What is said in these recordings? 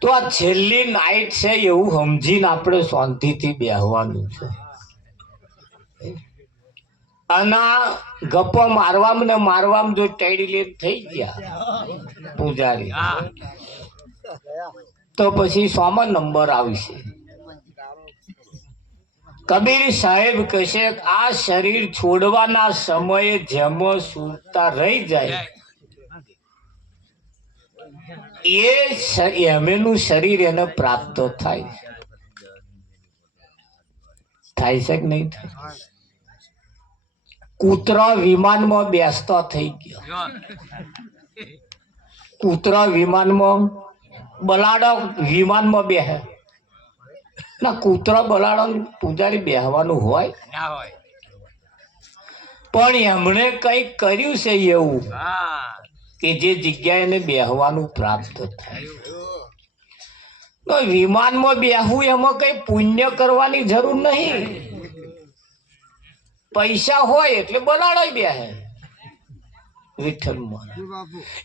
તો આ છેલ્લી નાઈટ છે એવું સમજીને આપણે શાંતિથી બેહવાનું છે. અને ગપ્પો મારવામાં ને મારવામાં જો ટેડી લે થઈ ગયા પૂજારી, તો પછી 100 નંબર આવશે. કબીર સાહેબ કહેશે આ શરીર છોડવાના સમયે જેમ સૂતા રહી જાય એ એમેનું શરીર એને પ્રાપ્ત થાય. થાય છે કે નહીં થાય? કૂતરો વિમાનમાં બેસતો થઈ ગયો. કૂતરો વિમાનમાં, બલાડો વિમાનમાં બેહે ના, કૂતરો બલાડો પૂજારી બેહવાનું હોય ના હોય, પણ એમણે કઈક કર્યું છે એવું કે જે જગ્યાએ એને બેહવાનું પ્રાપ્ત થાય. તો વિમાનમાં બેહવું એમાં કઈ પુણ્ય કરવાની જરૂર નહીં. પૈસા હોય એટલે બલાડો બેહે વિઠ્ઠલમાં.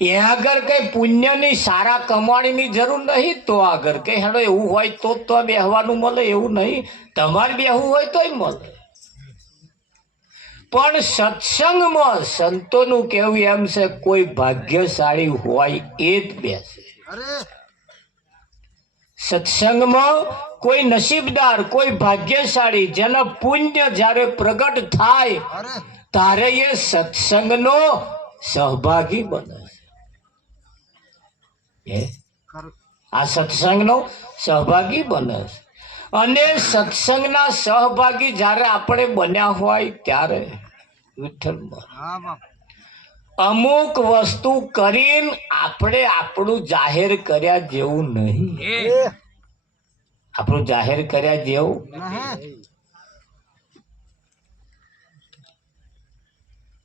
એ આગળ કઈ પુણ્યની સારા કમાણીની જરૂર નહીં. તો આગળ કઈ હેડો એવું હોય તો બેહવાનું મળે એવું નહીં. તમારે બેહવું હોય તોય મળે. પણ સત્સંગમાં સંતોનું કહેવું એમ છે કોઈ ભાગ્યશાળી હોય એ જ બેસે. સત્સંગમાં કોઈ નસીબદાર, કોઈ ભાગ્યશાળી, જેના પુણ્ય જ્યારે પ્રગટ થાય ત્યારે એ સત્સંગનો સહભાગી બને છે. આ સત્સંગનો સહભાગી બને છે. અને સત્સંગના સહભાગી જ્યારે આપણે બન્યા હોય ત્યારે વિઠ્ઠલમાં અમુક વસ્તુ કરીને આપણે આપણું જાહેર કર્યા જેવું નહીં. આપણું જાહેર કર્યા જેવું.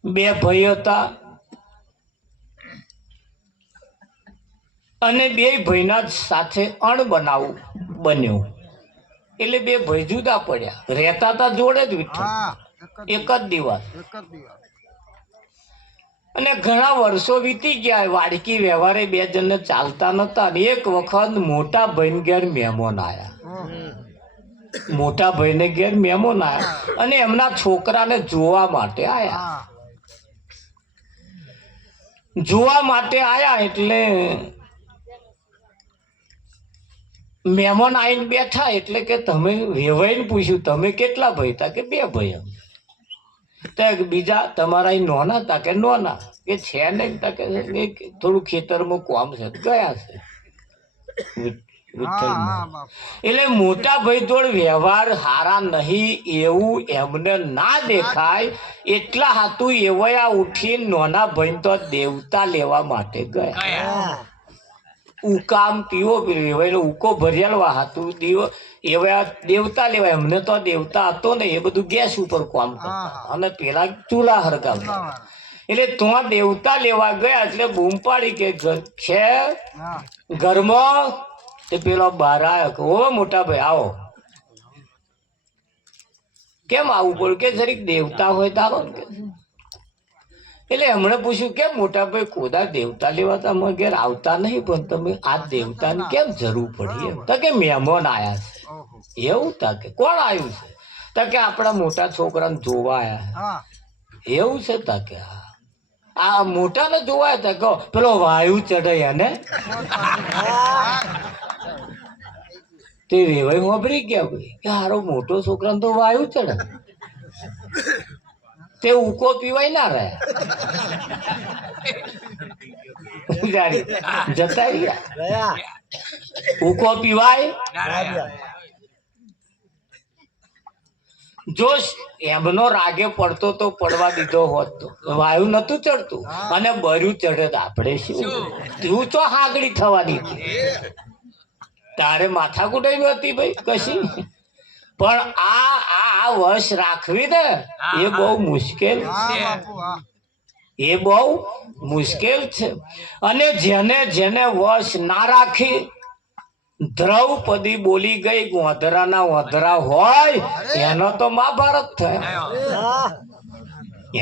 બે ભાઈ હતા અને બે ભાઈના સાથે અણબનાવું બન્યું. એટલે બે ભાઈ જુદા પડ્યા. રહેતા હતા જોડે જ વિઠ્ઠલ, એક જ દિવસ. અને ઘણા વર્ષો વીતી ગયા. વાડકી વ્યવહારે બે જણને ચાલતા નતા. એક વખત મોટા ભાઈ ઘેર મહેમાન આયા. મોટા ભાઈને ઘેર મહેમાન આયા અને એમના છોકરાને જોવા માટે આયા. જોવા માટે આયા એટલે મહેમાન આવીને બેઠા. એટલે કે તમે વેવાઈને પૂછ્યું તમે કેટલા ભાઈ? તા કે બે ભાઈ. તો બીજા તમારા નોના? તા કે નોના. કે છે નહીં? તા કે થોડું ખેતરમાં કોમ છે, ગયા છે. એટલે મોટા ભાઈ જોડે વ્યવહાર હારા નહીં એવું એમને ના દેખાય એટલા હાતું એવયા ઉઠીને નાના ભાઈ તો દેવતા લેવા માટે ગયા. ઉકામ પીવો પીવો ઉકો ભર્યાલવા હાતું એવા દેવતા લેવા. એમને તો દેવતા હતો ને એ બધું ગેસ ઉપર કામ કરતા અને પેલા ચૂલા હરગાવતા. એટલે તો દેવતા લેવા ગયા. એટલે બૂમ પાડી કે છે ઘરમાં. તે પેલો બહાર આવ્યો. ઓ મોટા ભાઈ આવો. કેમ આવું પડ્યું? કે જરીક દેવતા હોય તારો. એટલે એમણે પૂછ્યું કેમ મોટા ભાઈ કોદા દેવતા લેવા તમે ઘેર આવતા નહીં, પણ તમે આ દેવતાની કેમ જરૂર પડી? એમ તો કે મહેમાન આયા છે. એવું? તા કે કોણ આવ્યું છે? તો કે આપણા મોટા છોકરાને જોવા આયા. એવું છે? તા કે આ મોટાને જોવા હતા. કહો પેલો વાયુ ચડે એને. તે વેવાઈ વાપરી ગયા ભાઈ કે હારો મોટો છોકરાને તો વાયુ ચડે. તે ઉકો પીવાય ના રહ્યા. જતા રહ્યા. ઉકો પીવાય. જો એમનો રાગે પડતો તો પડવા દીધો હોત તો વાયુ નતું ચડતું અને બર્યું ચડે તો આપણે શું? તું તો હાગડી થવાની તારે માથા કુટાઈ હતી ભાઈ કશી. પણ આ વશ રાખવી ને એ બહુ મુશ્કેલ છે. એ બહુ મુશ્કેલ છે. અને જેને જેને વશ ના રાખી, દ્રૌપદી બોલી ગઈ વાંધરાના વાંધરા હોય એનો તો મહાભારત થયો.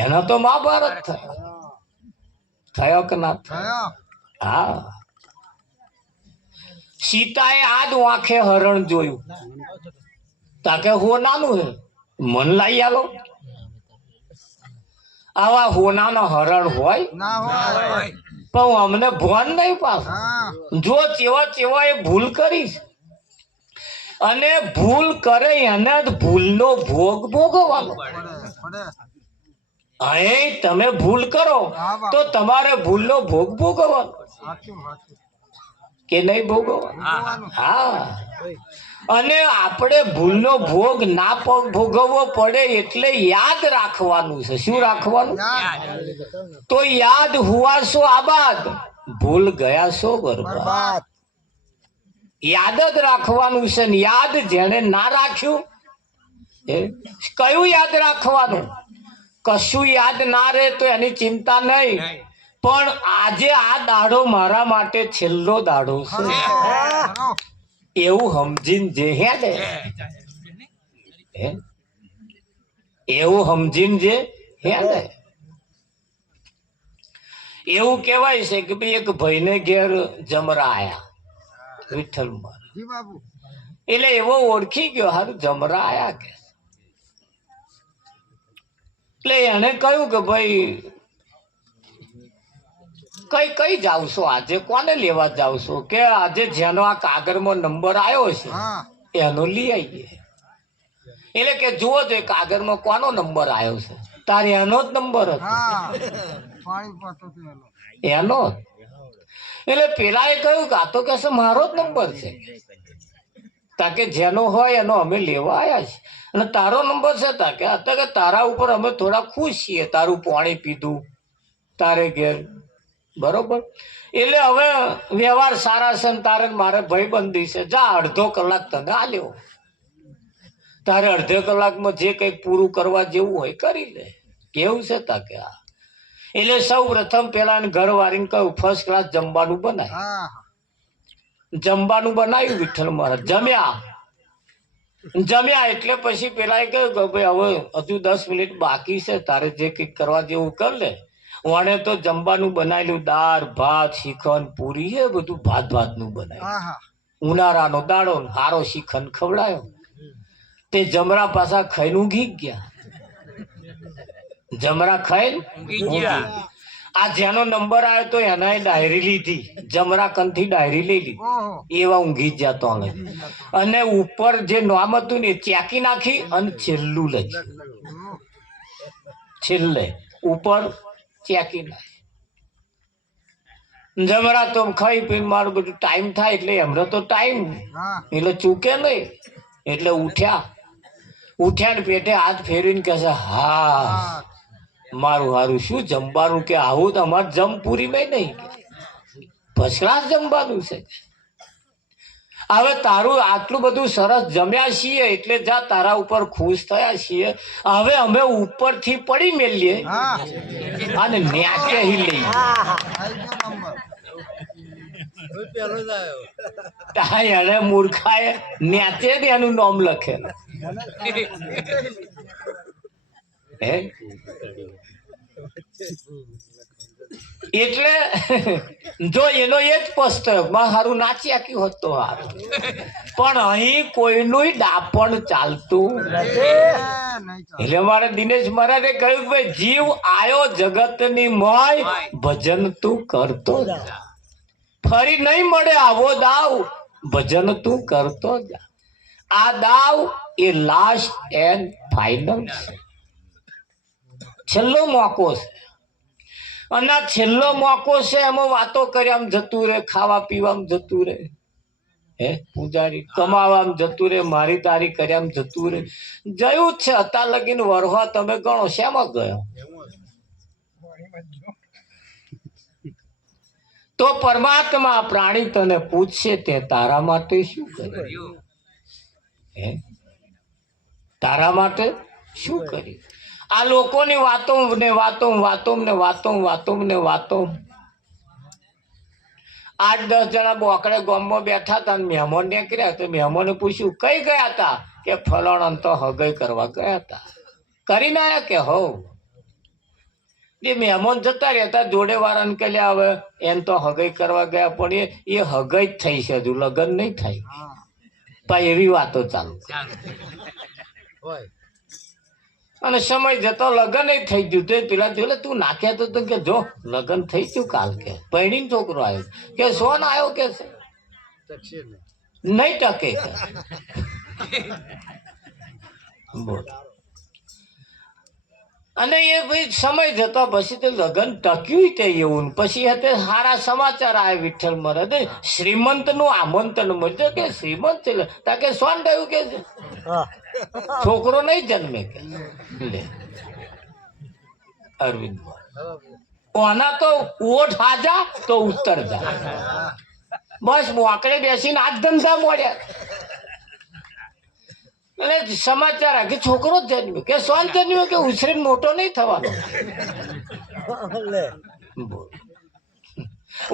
એનો તો મહાભારત થયો. થયો કે ના થયો? હા. સીતાએ આ જ વાંખે હરણ જોયું તાકે હોનાનું હે મન લાઈ આલો આવા હોનાનો હરણ હોય પણ અમને ભોન નહીં પાછું જો ચેવા ચેવા એ ભૂલ કરીશ અને ભૂલ કરે એને જ ભૂલનો ભોગ ભોગવવાનો અહીં તમે ભૂલ કરો તો તમારે ભૂલનો ભોગ ભોગવવાનો કે નહીં ભોગવવાનો હા અને આપણે ભૂલનો ભોગ ના ભોગવવો પડે એટલે યાદ રાખવાનું છે શું રાખવાનું તો યાદ હુઆ સો આબાદ ભૂલ ગયા સો બરબાદ યાદ જ રાખવાનું છે ને યાદ જેને ના રાખ્યું એ કયું યાદ રાખવાનું કશું યાદ ના રહે તો એની ચિંતા નહીં પણ આજે આ દાડો મારા માટે છેલ્લો દાડો છે એવું સમજીને જે હેડે એવું સમજીને જે હેડે એવું કહેવાય છે કે ભાઈ એક ભાઈને ઘેર જમરા આયા વિઠ્ઠલમાં એટલે એવો ઓળખી ગયો હારું જમરા આયા કે એટલે એને કહ્યું કે ભાઈ કઈ કઈ જાવ છો આજે કોને લેવા જાવ છો કે આજે જેનો આ કાગળમાં નંબર આવ્યો છે એનો લઈ આવીએ એટલે કે જુઓ તો કાગળમાં કોનો નંબર આવ્યો છે તારે એનો જ નંબર હતો એનો એટલે પેલા એ કહ્યું કે આ તો કે મારો જ નંબર છે તાકે જેનો હોય એનો અમે લેવા આવ્યા છીએ અને તારો નંબર છે તાકે અત્યારે કે તારા ઉપર અમે થોડા ખુશ છીએ તારું પાણી પીધું તારે ઘેર બરોબર એટલે હવે વ્યવહાર સારા છે ને તારે મારે ભાઈબંધી છે જા અડધો કલાક તને આલ્યો તારે અડધો કલાકમાં જે કંઈક પૂરું કરવા જેવું હોય કરી લે કેવું છે તાકે આ એટલે સૌ પ્રથમ પેલા ઘર વાળીને કહ્યું ફર્સ્ટ ક્લાસ જમવાનું બનાય જમવાનું બનાવ્યું વિઠ્ઠલ મહારાજ જમ્યા એટલે પછી પેલા કહ્યું કે ભાઈ હવે હજુ 10 મિનિટ બાકી છે તારે જે કંઈક કરવા જેવું કર લે વાણે તો જમવાનું બનાવેલું દાળ ભાત શીખન પૂરી એ બધું ભાત નું બનાવ્યું ઉનાળાનો દાડો હારો શીખન ખવડાયો તે જમરા પાછા ખાઈને ઊંઘી ગયા જમરા ખાઈને આ જેનો નંબર આવ્યો તો એના ડાયરી લીધી જમરા કંથી ડાયરી લઈ લીધી એવા ઊંઘી જ જતો અને ઉપર જે નામ હતું ને ચેકી નાખી અને છેલ્લું લખ્યું છેલ્લે ઉપર ચેકી નાખી જમરા તો ખાઈ પીને મારું બધું ટાઈમ થાય એટલે એમને તો ટાઈમ એટલે ચૂકે નહીં એટલે ઉઠ્યા ને પેટે હાથ ફેરીને કહે છે હા મારું હારું શું જમવાનું કે આવું તો અમારે જમ પૂરી મેં નહીં ફર્સ્ટ ક્લાસ જમવાનું છે હવે તારું આટલું બધું સરસ જમ્યા છીએ એટલે જા તારા ઉપર ખુશ થયા છીએ હવે અમે ઉપરથી પડી મેલીએ અને ન્યાચે લઈએ એને મૂર્ખાએ ન્યાચે ને એનું નામ લખેલું એટલે જો એનો એ જ પસ્તો હારું નાચી આપ્યું હોત તો હારું પણ અહીં કોઈનું ડાપણ ચાલતું એટલે મારે દિનેશ મહારાજે કહ્યું ભાઈ જીવ આયો જગતની મોય ભજન તું કરતો જા ફરી નહીં મળે આવો દાવ ભજન તું કરતો જા આ દાવ એ લાસ્ટ એન્ડ ફાઇનલ છે છેલ્લો મોકો છે અને આ છેલ્લો મોકો છે એમાં વાતો કર્યામ જતું રહે ખાવા પીવામ જતું રહે હે પૂજારી કમાવામ જતું રહે મારી તારી કર્યામ જતું રહે જયું જ છે અત્યાર લગીને વરવા તમે ગણો શેમાં ગયો તો પરમાત્મા પ્રાણી તને પૂછશે તે તારા માટે શું કર્યું હે તારા માટે શું કર્યું આ લોકોની વાતો 8-10 જણા બોકડે ગામમાં બેઠા હતા અને મહેમાન નીકળ્યા તો મહેમાને પૂછ્યું કઈ ગયા હતા કે ફલાણા તો હગઈ કરવા ગયા હતા કરીને આયા કે હો એ મહેમાન જતા રહેતા જોડે વાળાને કે હવે એમ તો હગાઈ કરવા ગયા પણ એ હગાઈ જ થઈ છે, હજુ લગ્ન નહીં થાય. પણ એવી વાતો ચાલુ અને સમય જતો લગ્ન થઈ ગયું. તો પેલા જોડે તું નાખ્યા તો કે જો લગ્ન થઈ ગયું કાલ કે પૈણીને છોકરો આવ્યો કે સોન આવ્યો કે છે નહીં ટકે બોલ. અને એ ભાઈ સમય જતો પછી તો લગ્ન ટક્યું તે એવું. પછી તે સારા સમાચાર આવે વિઠ્ઠલ મહારાજ શ્રીમંત નું આમંત્રણ મળ્યું કે શ્રીમંત તાકે સોન ગયું કે છોકરો નહીં જન્મે કે લે અરવિંદ ઓના તો ઓઠ હાજા તો ઉત્તર જા બસ મોકળે બેસીને આ ધંધા મળ્યા. એટલે સમાચાર કે છોકરો જ જન્મ્યો કે સોન જન્મ્યો કે ઉછરીને મોટો નહીં થવાનો.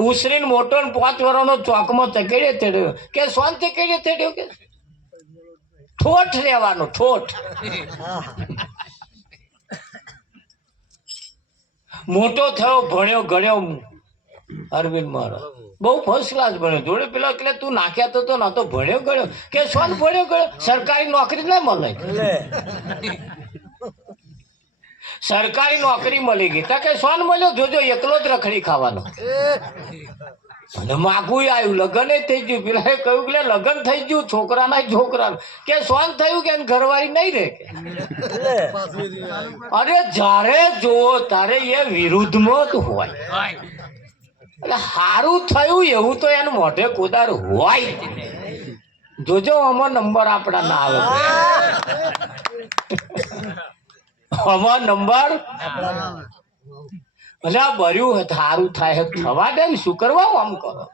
ઉછરીને મોટો ને 5 વર્ષનો ચોકમાં ચકેડે ચડ્યો કે સોન ચકેડે ચડ્યો કે ઠોઠ રહેવાનો ઠોઠ. મોટો થયો ભણ્યો ગણ્યો અરવિંદ મહારાજ બહુ ફર્સ્ટ ક્લાસ ભણ્યો. જોડે પેલા એટલે તું નાખ્યા તો ના તો ભણ્યો ગણ્યો કે સોન ભણ્યો ગણ્યો. સરકારી નોકરી ના મળે, સરકારી નોકરી મળી ગઈ તા કે સોન મળ્યો જોજો એકલો જ રખડી ખાવાનો. અને માગું આવ્યું લગ્ન થઈ ગયું. પેલા કહ્યું કે લગ્ન થઈ ગયું છોકરાના છોકરાનું કે સોન થયું કે ઘરવાળી નહીં રે કે. અરે જ્યારે જોવો તારે એ વિરુદ્ધમાં જ હોય. એટલે સારું થયું એવું તો એનું મોઢે કોદાર હોય. જોજો આમાં નંબર આપણા ના આવે, આમાં નંબર એટલે આ બર્યું સારું થાય થવા દે ને શું કરવા આમ કરો.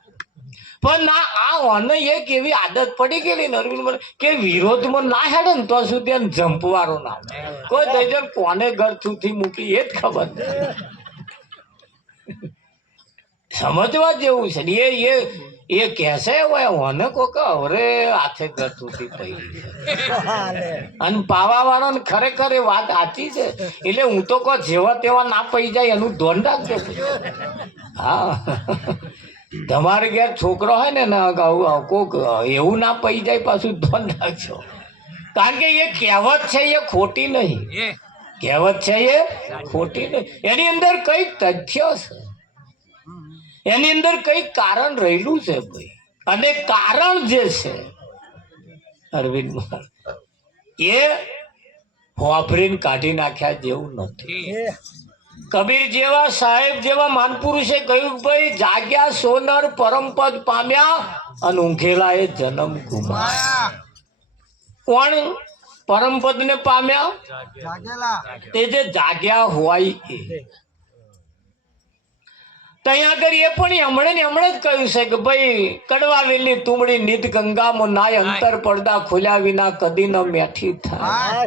પણ ના આ ઓને એક એવી આદત પડી ગયેલી ને અરવિંદ કે વિરોધમાં ના હેડે ને તો સુધી એને જંપવારો ના કોઈ દઈ જાય કોને ઘર સુધી મૂકી એ જ ખબર સમજવા જેવું છે. એ કહેશે ઓને કોક અવરે હાથે ઘર સુધી થઈ અને પાવા વાળો ને ખરેખર એ વાત સાચી છે. એટલે હું તો કહું જેવા તેવા ના પડી જાય એનું ધોન રાખજો. હા તમારે ઘેર છોકરો હોય ને કોક એવું ના પડી જાય પાછું ધોન રાખજો. કારણ કે એ કહેવત છે એ ખોટી નહીં, કહેવત છે એ ખોટી નહીં. એની અંદર કઈક તથ્ય છે, એની અંદર કઈક કારણ રહેલું છે ભાઈ. અને કારણ જે છે અરવિંદ એ વાપરીને કાઢી નાખ્યા જેવું નથી. કબીર જેવા સાહેબ જેવા માનપુરુષે કહ્યું ભાઈ જાગ્યા સોનર પરમપદ પામ્યા અને ઊંઘેલા એ જન્મ ગુમાયા. કોણ પરમપદ ને પામ્યા? તે જે જાગ્યા હોય એ. ત્યાં આગળ એ પણ હમણે જ કહ્યું છે કે ભાઈ કડવા વેલની તુમડી નિત ગંગામાં નાય અંતર પડદા ખોલ્યા વિના કદી ન મેઠી થાય.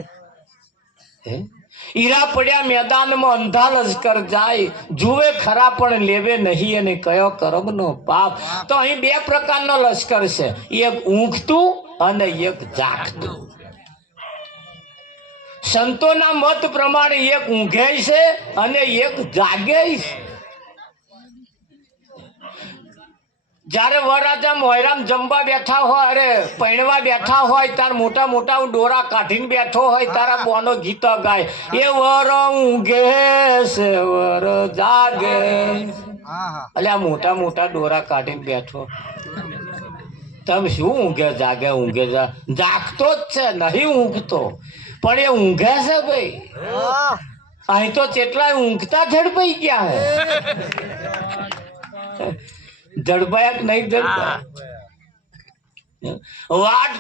ઈરા પડ્યા મેદાનમાં અંધા લશ્કર જાય જુએ ખરા પણ લેવે નહીં અને કયો કર્મનો પાપ. તો અહીં 2 પ્રકારનો લશ્કર છે, એક ઊંઘતું અને એક જાગતું. સંતોના મત પ્રમાણે એક ઊંઘે છે અને એક જાગે છે. જયારે વરરાજા મોહરામ જમવા બેઠા હોય અરે પૈણવા બેઠા હોય તાર મોટા મોટા ડોરા કાઢીને બેઠો હોય તારા બોનો ગીત ગાય એ વર ઊંઘે છે વર જાગે. એટલે આ મોટા મોટા ડોરા કાઢીને બેઠો તમે શું ઊંઘે જાગે ઊંઘે જાગતો જ છે નહીં ઊંઘતો પણ એ ઊંઘે છે ભાઈ. અહીં તો કેટલા ઊંઘતા ઝડપાઈ ગયા હે. જડબાયા નહીં જડબા વાટ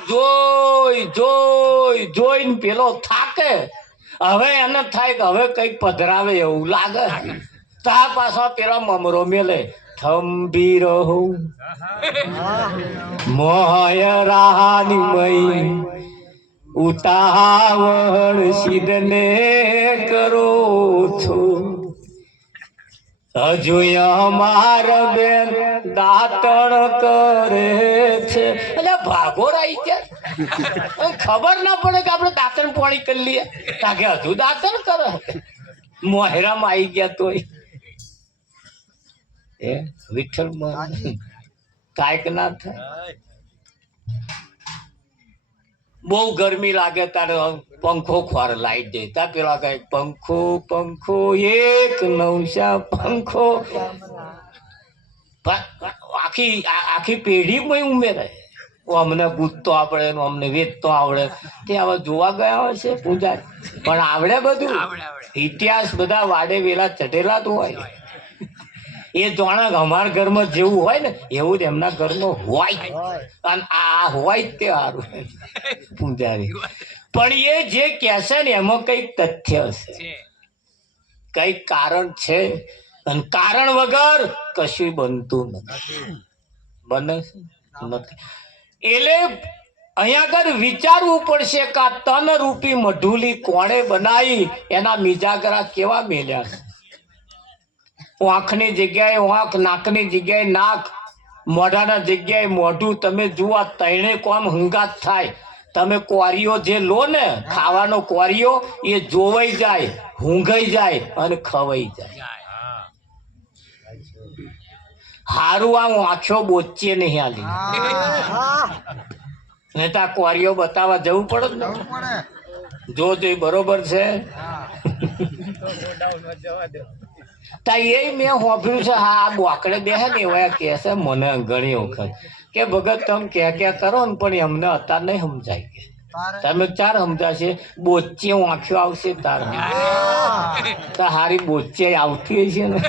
જોઈને પેલો થાકે. હવે એને થાય કે હવે કઈક પધરાવે એવું લાગે. તા પાછા પેલા મમરો મેલે થંભી રહો મોય રાની મય ઉતાવળ સિદ્ધને કરો છો હજુ અમાર બેન દાતણ કરે છે. એટલે ભાગો રહી છે ખબર ના પડે કે આપણે દાંતણ પાણી કરી લઈએ તાકે હજુ દાંતણ કરે. મોહેરામાં આવી ગયા તોય એ વિઠ્ઠલ કાંઈક ના થાય. બહુ ગરમી લાગે તારે પંખો ખોર લાઈટ જાય તા પેલા કઈ પંખો પંખો એક નવસા પંખો આખી આખી પેઢી ઉમેરાય. અમને ગૂંથતો આવડે અમને વેચતો આવડે તે હવે જોવા ગયા હોય છે પૂજા પણ આવડે બધું ઇતિહાસ બધા વાડે વેલા ચઢેલા તો હોય એ જાણે અમારા ઘરમાં જેવું હોય ને એવું જ એમના ઘરમાં હોય અને આ હોય જ તે સારું પૂજારી. પણ એ જે કહેશે ને એમાં કઈક તથ્ય છે, કઈક કારણ છે અને કારણ વગર કશું બનતું નથી. બને છે નથી એટલે અહીંયા આગળ વિચારવું પડશે કે આ તન રૂપી મઢુલી કોણે બનાવી, એના મિજાગરા કેવા મેલ્યા છે. આંખની જગ્યાએ આંખ, નાકની જગ્યાએ નાક, મોઢાના જગ્યાએ મોઢું. તમે જુઓ તૈણે કોમ હંગાત થાય. તમે કોરીઓ જે લો ને ખાવાનો કોરીઓ એ જોવાઈ જાય, ઊંઘાઈ જાય અને ખવાઈ જાય. હારું આમ આંખો બોચીએ નહીં આલી ને તા કોરીઓ બતાવવા જવું પડે ને. જો બરોબર છે તા એ મેં હોભ્યું છે. હા બોકડે બેહે ને એવા કે છે મને ઘણી વખત કે ભગત તમે ક્યાં કરો ને પણ એમને અત્યારે નહીં સમજાય કે તમે ચાર સમજાશે બોચે આંખ્યો આવશે તાર હારી બોચે આવતી હશે ને.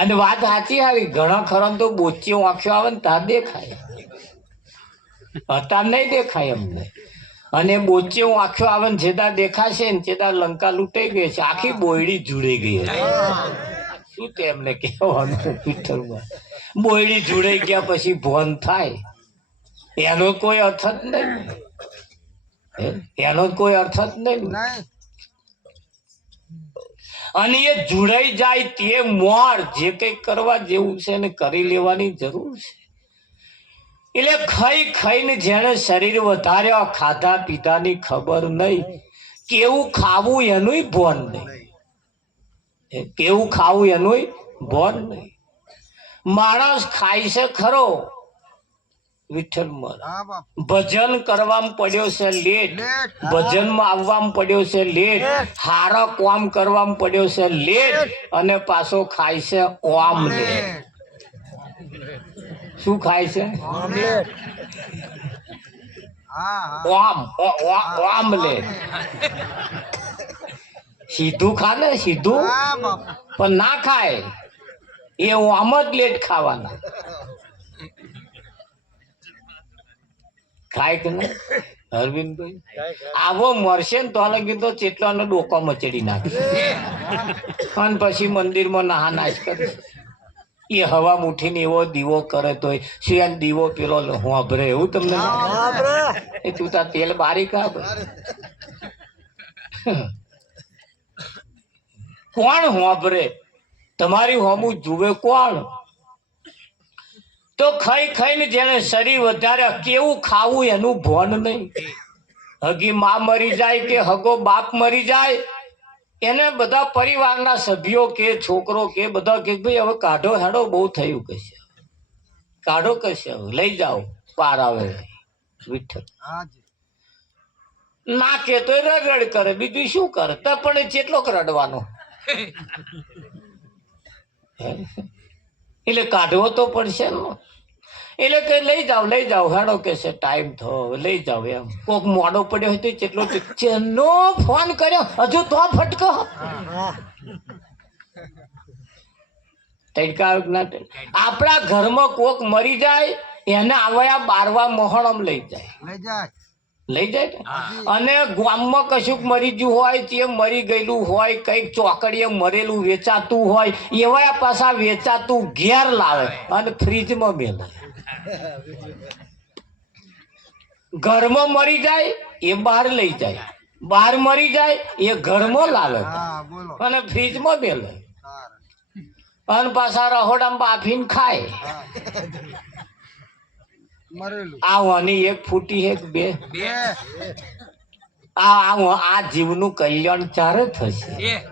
અને વાત સાચી આવી ઘણા ખરા તો બોચી આંખ્યો આવે ને તાર દેખાય, અત્યારે નહીં દેખાય અમને. અને બોચે આંખ્યો આવે ને જેદા દેખાશે ને જેદા લંકા લૂંટાઈ ગઈ છે, આખી બોયડી જોડાઈ ગઈ શું તે એમને કહેવાનું પિક્ચરમાં. બોયડી જોડાઈ ગયા પછી ભોન થાય એનો કોઈ અર્થ જ નહીં, એનો કોઈ અર્થ જ નહીં. અને એ જોડાઈ જાય તે મોર જે કઈ કરવા જેવું છે એને કરી લેવાની જરૂર છે. એટલે ખાઈ ખાઈને જેને શરીર વધાર્યા, ખાધા પીધાની ખબર નહીં, કેવું ખાવું એનું ભોન નહીં, કેવું ખાવું એનું ભોન નહીં. માણસ ખાય છે ખરો વિઠ્ઠલ ભજન કરવામાં પડ્યો છે લેટ, ભજનમાં આવવામાં પડ્યો છે લેટ, હારા કામ કરવામાં પડ્યો છે લેટ અને પાછો ખાય છે ઓમલેટ. શું ખાય છે? ઓમલેટ. સીધું ખા ને સીધું પણ ના ખાય એ ઓમલેટ ખાવાના ખાય કે ના અરવિંદભાઈ? આવો મરશે ને તો લગી તો ચેટલાનો ડોકો મચડી નાખે અને પછી મંદિરમાં નહા નાશ કરે. એ હવા મુઠીને એવો દીવો કરે તો શું દીવો પેલો હોભરે એવું તમને એ તું તાર તેલ બારી કા કોણ હોભરે તમારી હોમું જુએ કોણ? તો ખાઈ ખાઈને જેને શરીર વધારે કેવું ખાવું એનું ભોન નહીં. હગી માં મરી જાય કે હગો બાપ મરી જાય એને બધા પરિવારના સભ્યો કે છોકરો કે બધા કે ભાઈ હવે કાઢો હેડો બહુ થયું કશે, કાઢો કશે લઈ જાઓ પાર આવે. વિઠ્ઠલ ના કે તો રડ કરે, બીજું શું કરે? તો પણ જેટલો રડવાનો એટલે કાઢવો તો પડશે ને. એટલે કે લઈ જાઓ હેડો કે છે ટાઈમ થયો લઈ જાઓ. એમ કોક મોડો પડ્યો હોય તો જેટલો ચેનો ફોન કર્યો હજુ તો ફટકો આપણા ઘરમાં કોક મરી જાય એને આવયા બારવા મોહણમ લઈ જાય અને ગામમાં કશુંક મરી ગયું હોય તે મરી ગયેલું હોય કઈક ચોકડીએ મરેલું વેચાતું હોય એવા પાછા વેચાતું ઘેર લાવે અને ફ્રીજમાં મેલે. ઘરમાં મરી જાય એ બહાર લઈ જાય, બહાર મરી જાય એ ઘરમાં લાવે અને ફ્રીજમાં મેલે અને પાછા રહોડામાં બાફીને ખાય. આવવાની એક ફૂટી એક બે આ જીવનું કલ્યાણ ચારે થશે,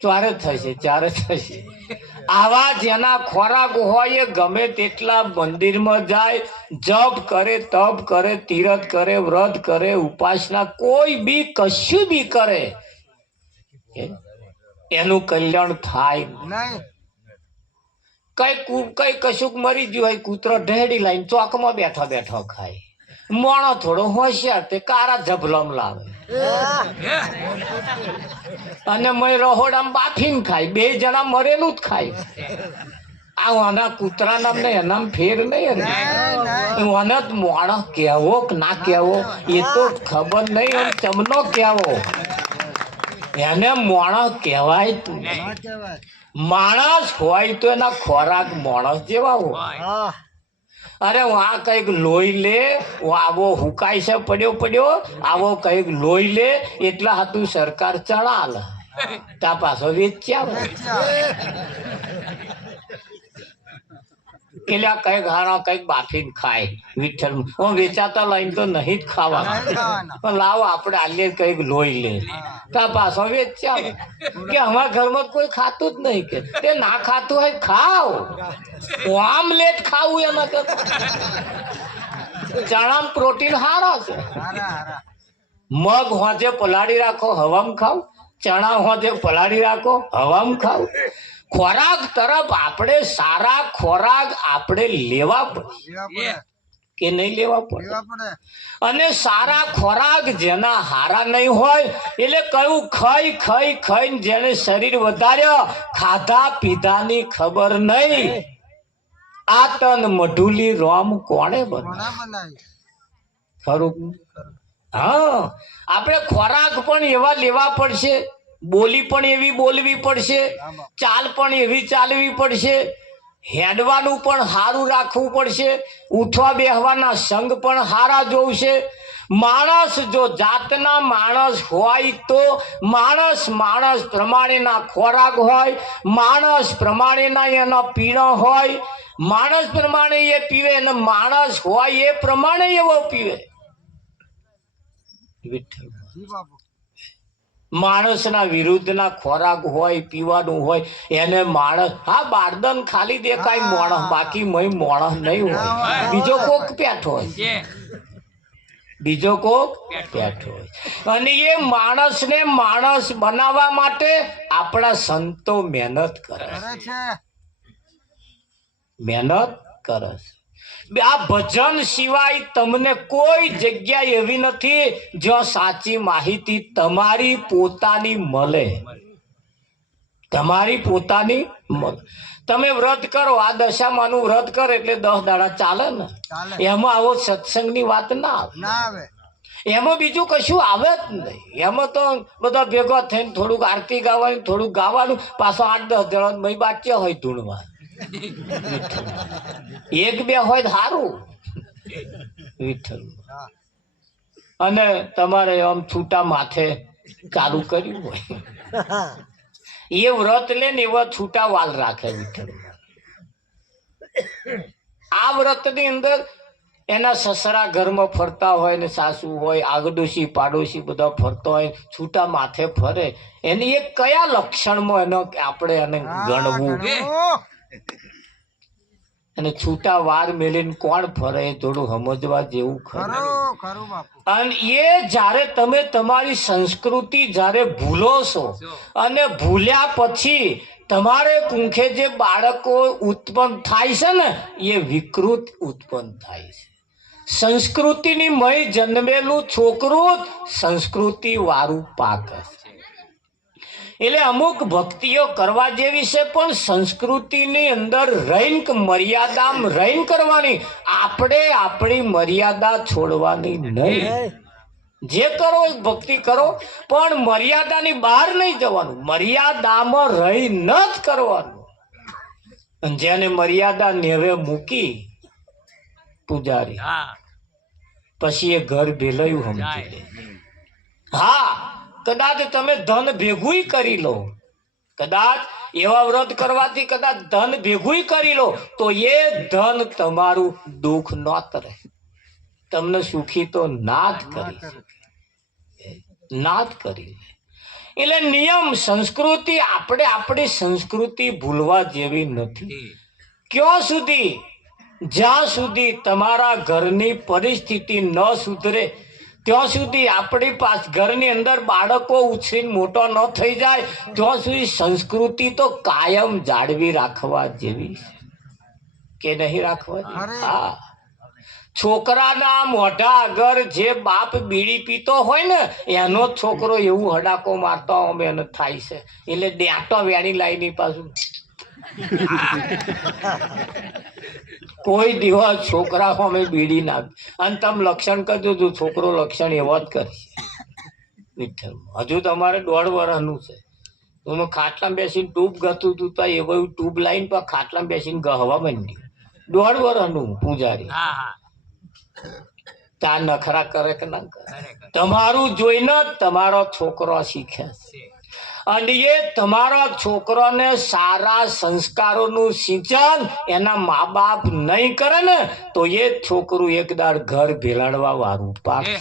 ચારે થશે. આવા જેના ખોરાક હોય એ ગમે તેટલા મંદિરમાં જાય, જપ કરે, તપ કરે, તીરથ કરે, વ્રત કરે, ઉપાસના કોઈ બી કશું બી કરે, એનું કલ્યાણ થાય નહીં. કઈ કશુંક મરી ગયું હોય, કૂતરો ઢેડી લાઈને ચોકમાં બેઠો બેઠો ખાય, મોણો થોડો હોશિયાર તે કારા જભલમ લાવે અને મય રહોડામાં બાફીને ખાય, બે જણા મરેલું જ ખાય. આના કૂતરા નામ ને એનામ ફેર નહીં. મને મોણો કેવો કે ના કેવો એ તો ખબર નહીં, ચમનો કેવો એને મોણો કહેવાય. માણસ હોય તો એના ખોરાક માણસ જેવા હોય. અરે આ કઈક લોહી લે, આવો હુકાય છે પડ્યો, આવો કઈક લોહી લે એટલા હાથું સરકાર ચણા લે, તા પાછો વેચ્યા એટલે કઈક હારા કઈક બાફીને ખાય. વિઠ્ઠલ વેચાતા લઈને તો નહીં જ ખાવા, પણ લાવો આપણે આલીએ કઈક લોહી લે, તા પાછો વેચ્યા કે અમારા ઘરમાં કોઈ ખાતું જ નહીં. કે તે ના ખાતું હોય ખાવ, આમલેટ ખાવું એમાં તો ચણામાં પ્રોટીન હારા છે. મગ હોજે પલાળી રાખો, હવામાં ખાવ. ચણા હોજે પલાળી રાખો, હવામાં ખાવ. ખોરાક તરફ આપણે સારા ખોરાક આપણે લેવા પડે કે નહીં લેવા પડે. અને સારા ખોરાક જેના હારા નહીં હોય એટલે કયું ખાઈને જેને શરીર વધાર્યો, ખાધા પીધાની ખબર નહીં. આ તન મઢુલી રોમ કોણે બનાવી ખરું? હા, આપણે ખોરાક પણ એવા લેવા પડશે, બોલી પણ એવી બોલવી પડશે, ચાલ પણ એવી ચાલવી પડશે, હેડવાનું પણ સારું રાખવું પડશે, ઉઠવા બેહવાના સંગ પણ સારા જોવશે. માણસ જો જાતના માણસ હોય તો માણસ પ્રમાણેના ખોરાક હોય, માણસ પ્રમાણેના એના પીણો હોય, માણસ પ્રમાણે એ પીવે, અને માણસ હોય એ પ્રમાણે એવો પીવે. માણસના વિરુદ્ધના ખોરાક હોય, પીવાનું હોય, એને માણસ બારદન ખાલી દેખાય માણસ, બાકી માણસ નહીં હોય. બીજો કોક પેઠો હોય, અને એ માણસને માણસ બનાવવા માટે આપણા સંતો મહેનત કરે છે. આ ભજન સિવાય તમને કોઈ જગ્યા એવી નથી જ્યાં સાચી માહિતી તમારી પોતાની મળે. તમે વ્રત કરો, આ દશામાનું વ્રત કરો એટલે 10 દાડા ચાલે ને. એમાં આવો સત્સંગની વાત ના આવે, એમાં બીજું કશું આવે જ નહીં. એમાં તો બધા ભેગા થઈને થોડુંક આરતી ગાવાનું, થોડુંક ગાવાનું, પાછો 8-10 જણા મય બાચ્યા હોય ધૂણવા. એક બે હોય સારું વિઠ્ઠલ. અને તમારે આમ છૂટા માથે ચાલુ કર્યું હોય એ વ્રત લે ને એવા છૂટા વાલ રાખે વિઠ્ઠલ. આ વ્રત ની અંદર એના સસરા ઘરમાં ફરતા હોય ને સાસુ હોય, આગડોશી પાડોશી બધા ફરતા હોય, છૂટા માથે ફરે, એની એક કયા લક્ષણમાં એનો આપણે એને ગણવું? અને છૂટા વાર મેલીને કોણ ફરે એ થોડું સમજવા જેવું ખરું. અને એ જ્યારે તમે તમારી સંસ્કૃતિ જ્યારે ભૂલો છો, અને ભૂલ્યા પછી તમારે કુંખે જે બાળકો ઉત્પન્ન થાય છે ને એ વિકૃત ઉત્પન્ન થાય છે. સંસ્કૃતિની મય જન્મેલું છોકરું સંસ્કૃતિ વાળું પાક છે. એટલે અમુક ભક્તિઓ કરવા જેવી છે, પણ સંસ્કૃતિની અંદર રહીને મર્યાદામાં રહીને કરવાની. આપણે આપણી મર્યાદા છોડવાની નહીં. જે કરો એ ભક્તિ કરો, પણ મર્યાદાની બહાર નહીં જવાનું, મર્યાદામાં રહીને જ કરવાનું. અને જેને મર્યાદા નેવે મૂકી પૂજારી, પછી એ ઘર ભેલાયું સમજી લે. કદાચ તમે ધન ભેગું કરી લો, કદાચ એવા વ્રત કરવાથી કદાચ ધન ભેગું કરી લો, તો એ ધન તમારું દુઃખ ન કરે. તમને સુખી તો ના જ કરી શકે, ના જ કરી લે. એટલે નિયમ સંસ્કૃતિ, આપણે આપણી સંસ્કૃતિ ભૂલવા જેવી નથી. ક્યાં સુધી? જ્યાં સુધી તમારા ઘરની પરિસ્થિતિ ન સુધરે ત્યાં સુધી, આપણી પાસે ઘરની અંદર બાળકો ઉછરીને મોટો ન થઈ જાય ત્યાં સુધી સંસ્કૃતિ તો કાયમ જાળવી રાખવા જેવી છે કે નહીં રાખવા? હા, છોકરાના મોઢા આગળ જે બાપ બીડી પીતો હોય ને એનો છોકરો એવું હડાકો મારતો અમે એને થાય છે, એટલે ડેટો વેણી લાવીની પાછું કોઈ દિવસ છોકરા અમે બીડી નાખ. અને તમે લક્ષણ કરજો, તું છોકરો લક્ષણ એવો જ કરશે. હજુ તમારે 1.5 વર્ષનું છે, હું ખાટલામાં બેસીને ટ્યુબ ગતું તું તો એવું ટ્યુબ લાઈને પણ ખાટલામાં બેસીને ગહવા માંડ્યું. 1.5 વર્ષનું પૂજારી ત્યાં નખરા કરે કે ના કરે? તમારું જોઈને તમારો છોકરો શીખે છે. અને એ તમારા છોકરાને સારા સંસ્કારોનું સિંચન એના મા બાપ નહીં કરે ને તો એ છોકરું એકદાર ઘર ભેલાડવા વાળું પાકશે.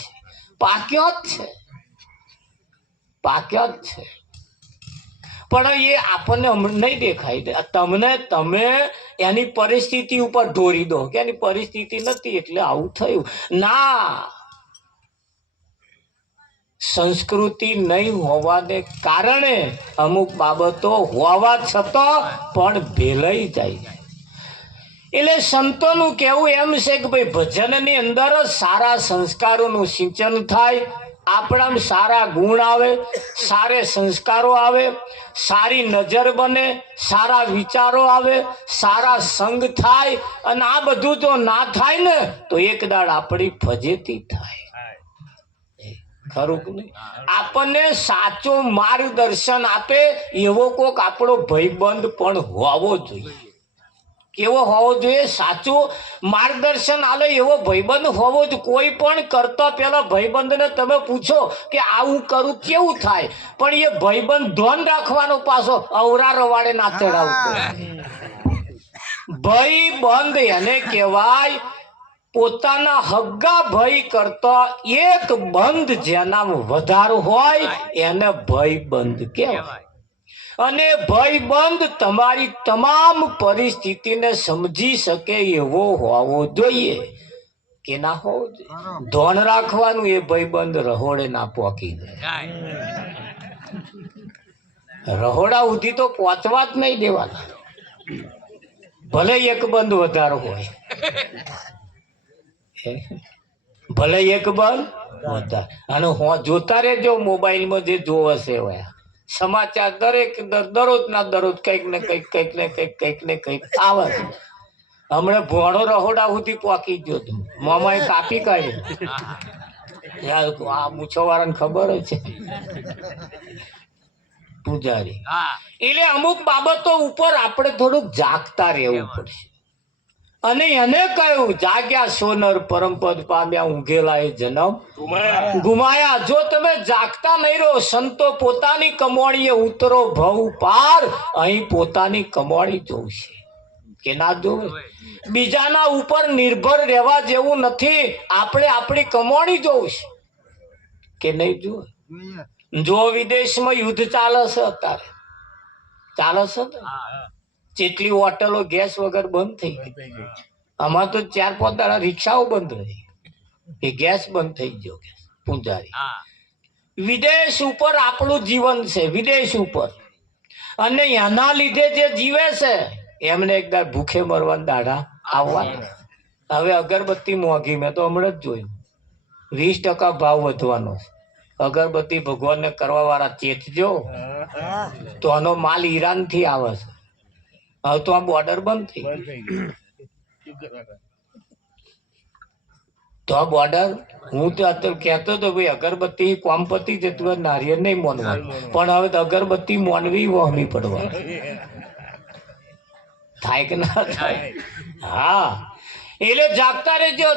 પાક્યો જ છે, પાક્યો જ છે. પણ એ આપણને નહીં દેખાય. તમને તમે એની પરિસ્થિતિ ઉપર ઢોરી દો કે એની પરિસ્થિતિ નથી એટલે આવું થયું. ના, સંસ્કૃતિ નહીં હોવાને કારણે અમુક બાબતો હોવા છતાં પણ ભેલાઈ જાય. એટલે સંતોનું કહેવું એમ છે કે ભાઈ ભજનની અંદર સારા સંસ્કારોનું સિંચન થાય, આપણામાં સારા ગુણ આવે, સારા સંસ્કારો આવે, સારી નજર બને, સારા વિચારો આવે, સારા સંગ થાય. અને આ બધું જો ના થાય ને તો એક દાડ આપણી ફજેતી થાય. ખરું કે નહીં? આપણને સાચો માર્ગદર્શન આપે એવો કોક આપણો ભાઈબંધ પણ હોવો જોઈએ. કેવો હોવો જોઈએ? સાચું માર્ગદર્શન આલે એવો ભાઈબંધ હોવો જ. કોઈ પણ કરતા પહેલા ભાઈબંધને તમે પૂછો કે આવું કરું કેવું થાય, પણ એ ભાઈબંધ ધ્યાન રાખવાનો પાછો અવરા રવાડે ના ચડાવતો. ભાઈબંધ એને કહેવાય પોતાના હગ્ગા ભાઈ કરતા એક બંધ જેના વધારે હોય એને ભાઈબંધ કહેવાય. અને ભાઈબંધ તમારી તમામ પરિસ્થિતિને સમજી શકે એવો હોવો જોઈએ કે ના હોવો જોઈએ? ધ્યાન રાખવાનું એ ભાઈબંધ રહોડે ના પહોંચી જાય. રહોડા સુધી તો પહોંચવા જ નહીં દેવાના, ભલે એક બંધ વધારે હોય, ભલે એક બંધ વધારે. અને જોતા રહેજો મોબાઈલમાં જે જોવે છે સમાચાર, દરરોજ ના દરરોજ કંઈક ને કંઈક કંઈક ને કંઈક આવે છે. હમણાં ભોણો રહોડા સુધી પોકી ગયો હતો, મામાએ કાપી કાઢ્યો. આ મૂછો વાળાને ખબર જ છે પૂજારી. એટલે અમુક બાબતો ઉપર આપણે થોડુંક જાગતા રહેવું પડશે. અને એને કહ્યું જાગ્યા સોનર પરમપદ પામ્યા ઊંઘેલા એ જન્મ ગુમાયા. જો તમે જાગતા નહીં રહો, સંતો પોતાની કમાણીએ ઉતરો ભવ પાર, અહીં પોતાની કમાણી જોશે કે ના જોવે? બીજાના ઉપર નિર્ભર રહેવા જેવું નથી. આપણે આપણી કમાણી જોશે કે નહીં જોવે? જો વિદેશમાં યુદ્ધ ચાલે છે, અત્યારે ચાલે છે ને, જેટલી હોટલો ગેસ વગર બંધ થઈ ગઈ. આમાં તો 4-5 દાડા રિક્ષાઓ બંધ રહી કે ગેસ બંધ થઈ ગયો. પૂજારી, વિદેશ ઉપર આપણું જીવન છે, વિદેશ ઉપર. અને એના લીધે જે જીવે છે એમને એકદમ ભૂખે મરવાના દાડા આવવાના. હવે અગરબત્તી મોંઘી, મેં તો હમણાં જ જોયું 20% ભાવ વધવાનો છે. અગરબત્તી ભગવાનને કરવા વાળા ચેતજો, તો આનો માલ ઈરાન થી આવે છે. હવે તો આ બોર્ડર બંધ થઈ ગઈ. તો આ બોર્ડર, હું તો અત્યારે કહેતો હતો ભાઈ અગરબત્તી કોમપતિ જતું નારિયેળ નહીં મોનવાનું, પણ હવે તો અગરબત્તી મોનવી વહમી પડવા થાય કે ના થાય? હા, એટલે જાગતા રહેજો.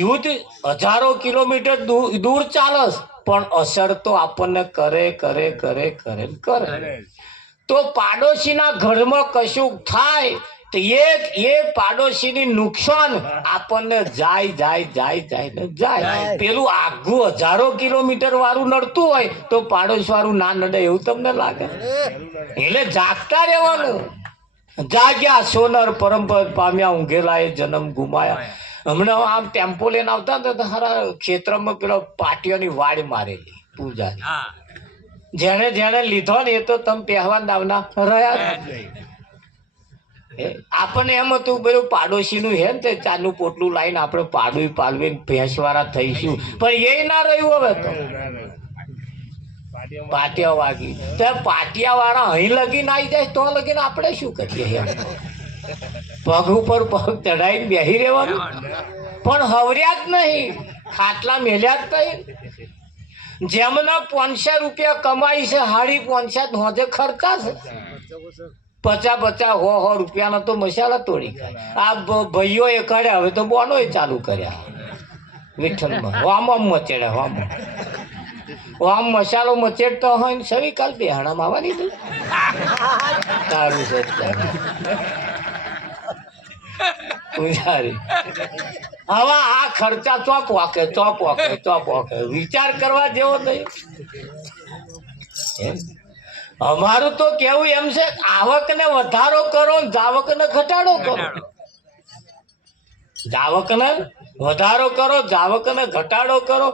યુદ્ધ હજારો કિલોમીટર દૂર ચાલે, પણ અસર તો આપણને કરે કરે કરે કરે કરે. તો પાડોશીના ઘરમાં કશું થાય તો એ પાડોશીની નુકસાન આપણને જાય. પેલું આઘું 1000 કિલોમીટર વાળું નડતું હોય તો પાડોશ વાળું ના નડે એવું તમને લાગે? એટલે જાગતા રહેવાનું. જાગ્યા સોનર પરંપર પામ્યા, ઊંઘેલા એ જન્મ ગુમાયા. હમણાં આમ ટેમ્પો લઈને આવતા હતા તો સારા ખેતરમાં પેલો પાટીઓની વાડ મારેલી પૂજાની. જેને લીધો ને એ તો તમે પહેવાન દાવના રહ્યા. આપણને એમ હતું બધું પાડોશીનું હે ને તે ચાનું પોટલું લાવીને આપણે પાડું પાલવીને ભેંસ વાળા થઈશું, પણ એ ના રહ્યું. હવે તો પાટિયા વાગી તો પાટિયા વાળા અહીં લગીને આવી જાય તો લગીને આપણે શું કરીએ? પગ ઉપર પગ ચઢાઈને બેસી રહેવાનું, પણ હવર્યા જ નહીં, ખાટલા મેલ્યા જ નહીં. જેમના 500 રૂપિયા કમાઈ છે, 550 હોજે ખર્ચા છે, 50 રૂપિયાના તો મસાલા તોડી ખાય. આ ભાઈઓ એ કાઢ્યા, હવે તો બોનો ચાલુ કર્યા વિઠ્ઠલમાં. વામ આમ મસાલો મચેડતો હોય ને સવી કાલ બેહાણામાં આવવાની તું સારું છે. પૂજારી હવે આ ખર્ચા ચોપ વાકે વિચાર કરવા જેવો નહીં. અમારું તો કેવું એમ છે, આવકને વધારો કરો, જાવકને ઘટાડો કરો. જાવકને વધારો કરો, જાવકને ઘટાડો કરો.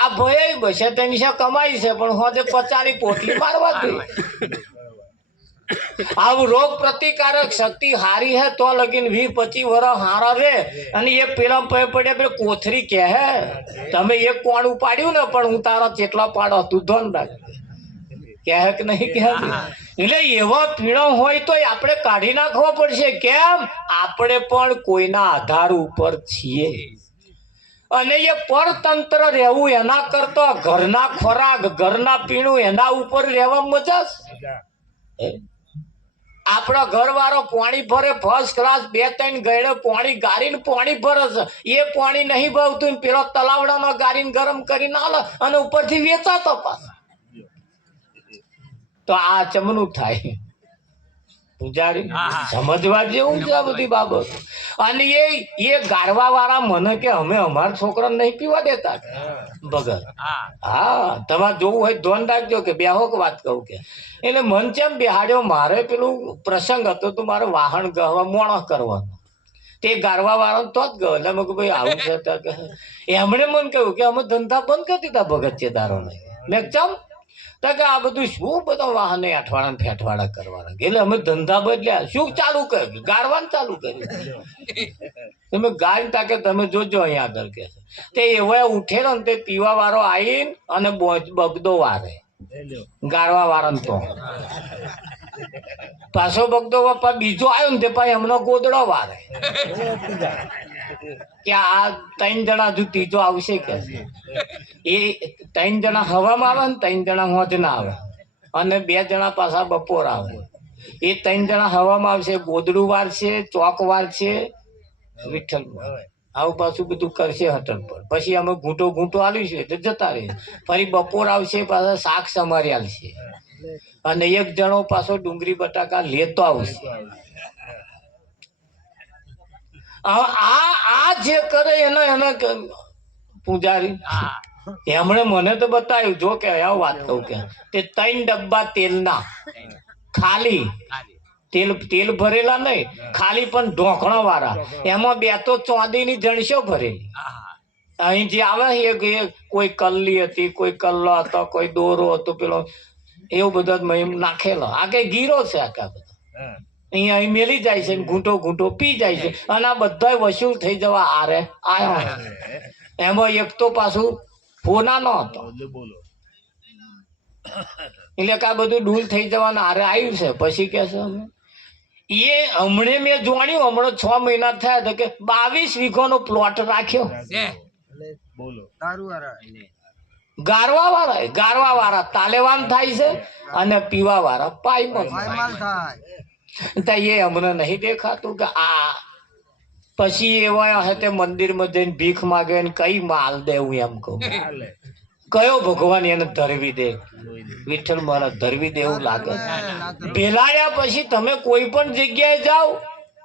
આ ભય બસે તેની કમાઈ છે, પણ હોજે 50ની પોટલી મારવા દે. આવું રોગ પ્રતિકારક શક્તિ હારી હે તો લગીને 20-25 વર્ષ હારા રે. અને એ પેલા પડે કોથરી કે હે તમે એક કોણ ઉપાડ્યું ને, પણ હું તારા ચેટલા પાડો તું ધન રાખ કે નહીં કે. એટલે એવા પીણો હોય તો આપણે કાઢી નાખવા પડશે. કેમ? આપણે પણ કોઈના આધાર ઉપર છીએ. અને એ પરતંત્ર રહેવું એના કરતા ઘરના ખોરાક, ઘરના પીણું એના ઉપર રહેવા મજા છે. આપણા ઘરવાળો પાણી ભરે ફર્સ્ટ ક્લાસ, 2-3 ગયડે પાણી ગારીને પાણી ભરે છે. એ પાણી નહીં ભાવતું, પેલો તલાવડાનો ગારીને ગરમ કરીને આલે અને ઉપરથી વેચાતો પાછા. તો આ ચમનું થાય. પૂજારી સમજવા જેવું છે આ બધી બાબત. અને એ ગારવા વાળા મને કે અમે અમારા છોકરાને નહીં પીવા દેતા ભગત. હા, તમારે જોવું હોય ધોન રાખજો કે બેહો કે વાત કહું કે. એટલે મન ચેમ બેહાડ્યો, મારે પેલું પ્રસંગ હતો તો મારે વાહન ગહવા મોણો કરવાનો, તે ગારવા વાળો તો જ ગયો. એટલે મેં કહ્યું ભાઈ આવું છે. એમણે મને કહ્યું કે અમે ધંધા બંધ કરી દીધા ભગત ચેદારોને. મેં ચમ તો કે આ બધું શું બધા વાહને અઠવાડા ફેઠવાડા કરવાના, એટલે અમે ધંધા બદલ્યા. શું ચાલુ કર્યું? ગારવાનું ચાલુ કર્યું. તમે ગાય તાકે તમે જોજો અહીંયા આગળ કે તે એવા ઉઠેલો ને તે પીવા વાળો આવીને અને બગદો વારે ગારવા વાળાને. તો પાછો બગદો બીજો આવ્યો ને તે પાછી એમનો ગોદડો વારે કે આ 3 જણા હજુ ત્રીજો આવશે કે. એ 3 જણા હવામાં આવે ને 3 જણા હોજ ના આવે, અને 2 જણા પાછા બપોર આવે. એ 3 જણા હવામાં આવશે, ગોદડું વારશે, ચોક વારશે, વિઠ્ઠલ આવું પાછું બધું કરશે હટલ પર. પછી અમે ઘૂંટો આલીશું તો જતા રહે. ફરી બપોર આવશે, પાછા શાક સમારી આલશે, અને 1 જણો પાછો ડુંગળી બટાકા લેતો આવશે. આ જે કરે એને પૂજારી એમણે મને તો બતાવ્યું. જો કે વાત કહું કે તે 3 ડબ્બા તેલના, ખાલી તેલ ભરેલા નહીં, ખાલી પણ ઢોકણા વાળા, એમાં 2 તો ચાંદીની જણસો ભરેલી. અહીં જે આવે કોઈ કલ્લી હતી, કોઈ કલ્લો હતો, કોઈ દોરો હતો, પેલો એવું બધું નાખેલો. આ કઈ ગીરો છે આખા બધા અહીંયા અહીં મેલી જાય છે, ઘૂંટો પી જાય છે. અને આ બધા વસૂલ થઈ જવા આરે આવ્યો. એમાં એક તો પાછું ફોના નો હતો, એટલે કે આ બધું ડૂલ થઈ જવાનું આરે આવ્યું છે. પછી કે છે એ હમણે મેં જોણ્યું, હમણાં 6 મહિના થયા તો કે 22 વીઘોનો પ્લોટ રાખ્યો. ગારવા વાળા તાલેવાન થાય છે અને પીવા વાળા પાયમાલ થાય. એ અમને નહીં દેખાતું કે આ પછી એવા હતે મંદિરમાં જઈને ભીખ માગે ને કઈ માલ દેવું એમ કહું. કયો ભગવાન એને ધરવી દે? વિઠ્ઠલ મહારાજ ધરવી દે એવું લાગે. ભેલાયા પછી તમે કોઈ પણ જગ્યાએ જાઓ,